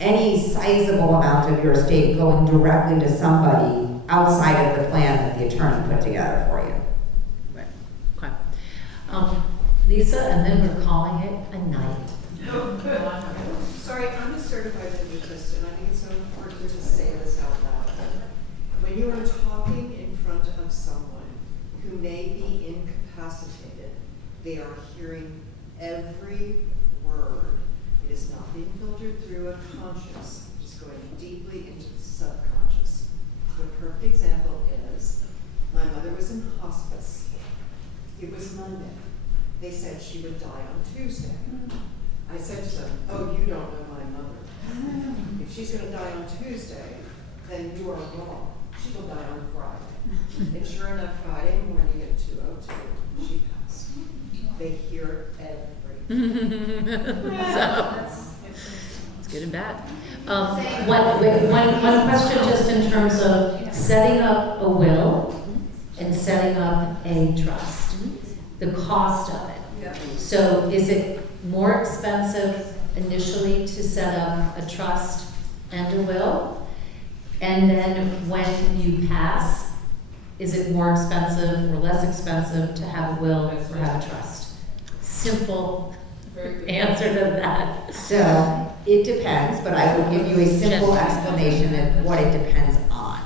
any sizable amount of your estate going directly to somebody outside of the plan that the attorney put together for you. right, okay. Lisa, and then we're calling it a night. Sorry, I'm a certified hypnotist, and I think it's so important to say this out loud. When you are talking in front of someone who may be incapacitated, they are hearing every word. It is not being filtered through a conscious, it is going deeply into the subconscious. The perfect example is, my mother was in hospice. It was Monday. They said she would die on Tuesday. I said to them, oh, you don't know my mother. If she's gonna die on Tuesday, then you are wrong. She will die on Friday. And sure enough, Friday morning at 2:02, she passed. They hear everything. So, it's good and bad. One question just in terms of setting up a will and setting up a trust, the cost of it. Yeah. So is it more expensive initially to set up a trust and a will? And then when you pass, is it more expensive or less expensive to have a will or have a trust? Simple Very good. answer to that. So, it depends, but I will give you a simple explanation of what it depends on.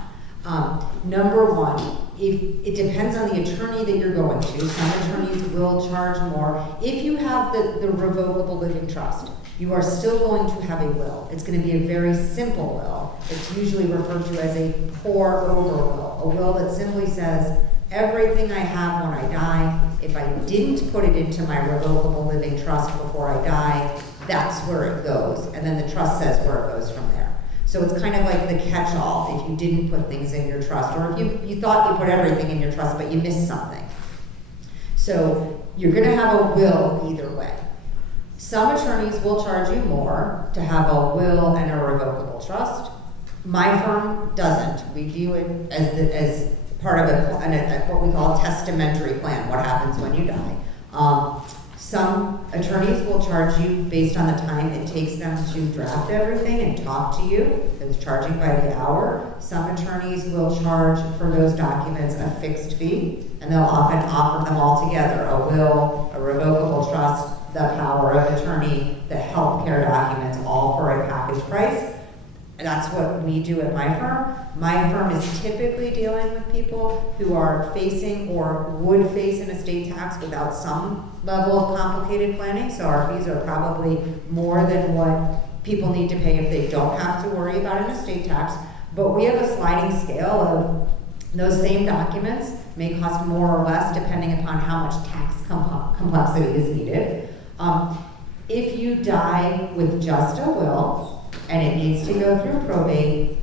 Number one, if it depends on the attorney that you're going to. Some attorneys will charge more. If you have the revocable living trust, you are still going to have a will. It's going to be a very simple will. It's usually referred to as a pour-over will, a will that simply says, everything I have when I die, if I didn't put it into my revocable living trust before I die, that's where it goes. And then the trust says where it goes from there. So it's kind of like the catch-all if you didn't put things in your trust, or if you thought you put everything in your trust but you missed something. So you're gonna have a will either way. Some attorneys will charge you more to have a will and a revocable trust. My firm doesn't. We view it as part of what we call a testamentary plan, what happens when you die. Some attorneys will charge you based on the time it takes them to draft everything and talk to you. It's charging by the hour. Some attorneys will charge for those documents a fixed fee, and they'll often offer them all together, a will, a revocable trust, the power of attorney, the healthcare documents, all for a package price. And that's what we do at my firm. My firm is typically dealing with people who are facing or would face an estate tax without some level of complicated planning. So our fees are probably more than what people need to pay if they don't have to worry about an estate tax. But we have a sliding scale of those same documents may cost more or less depending upon how much tax complexity is needed. If you die with just a will, and it needs to go through probate,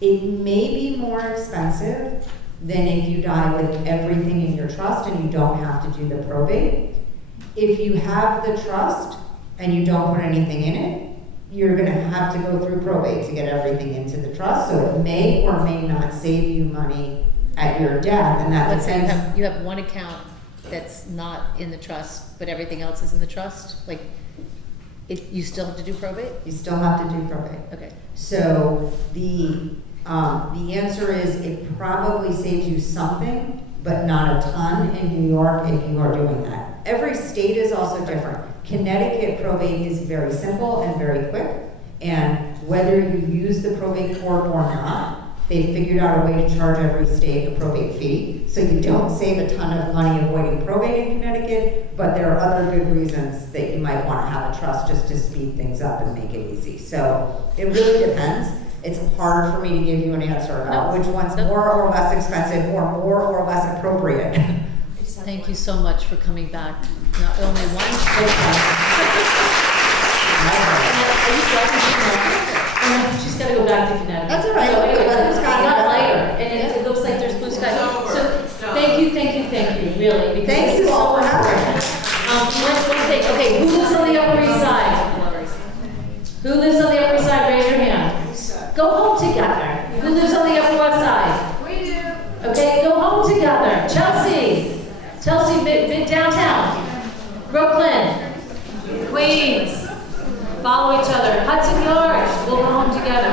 it may be more expensive than if you die with everything in your trust and you don't have to do the probate. If you have the trust and you don't put anything in it, you're gonna have to go through probate to get everything into the trust, so it may or may not save you money at your death, and that Let's say depends. you have one account that's not in the trust, but everything else is in the trust, like, you still have to do probate? You still have to do probate. Okay. So the answer is it probably saves you something, but not a ton in New York if you are doing that. Every state is also different. Connecticut probate is very simple and very quick, and whether you use the probate court or not, they figured out a way to charge every state a probate fee, so you don't save a ton of money avoiding probate in Connecticut, but there are other good reasons that you might want to have a trust just to speed things up and make it easy. So it really depends. It's hard for me to give you an answer about which one's more or less expensive or more or less appropriate. Thank you so much for coming back. Not only once, but Are you driving to Connecticut? She's gotta go back to Connecticut. That's all right. So anyway, Blue we sky. got lighter, and it looks like there's blue sky. So, thank you, really, because Thanks it's you all so for having important. One thing, okay, who lives on the Upper East Side? Who lives on the Upper East Side, raise your hand. Go home together. Who lives on the Upper West Side? We do. Okay, go home together. Chelsea, mid downtown. Brooklyn, Queens. Follow each other. Hudson Yards, we'll go home together.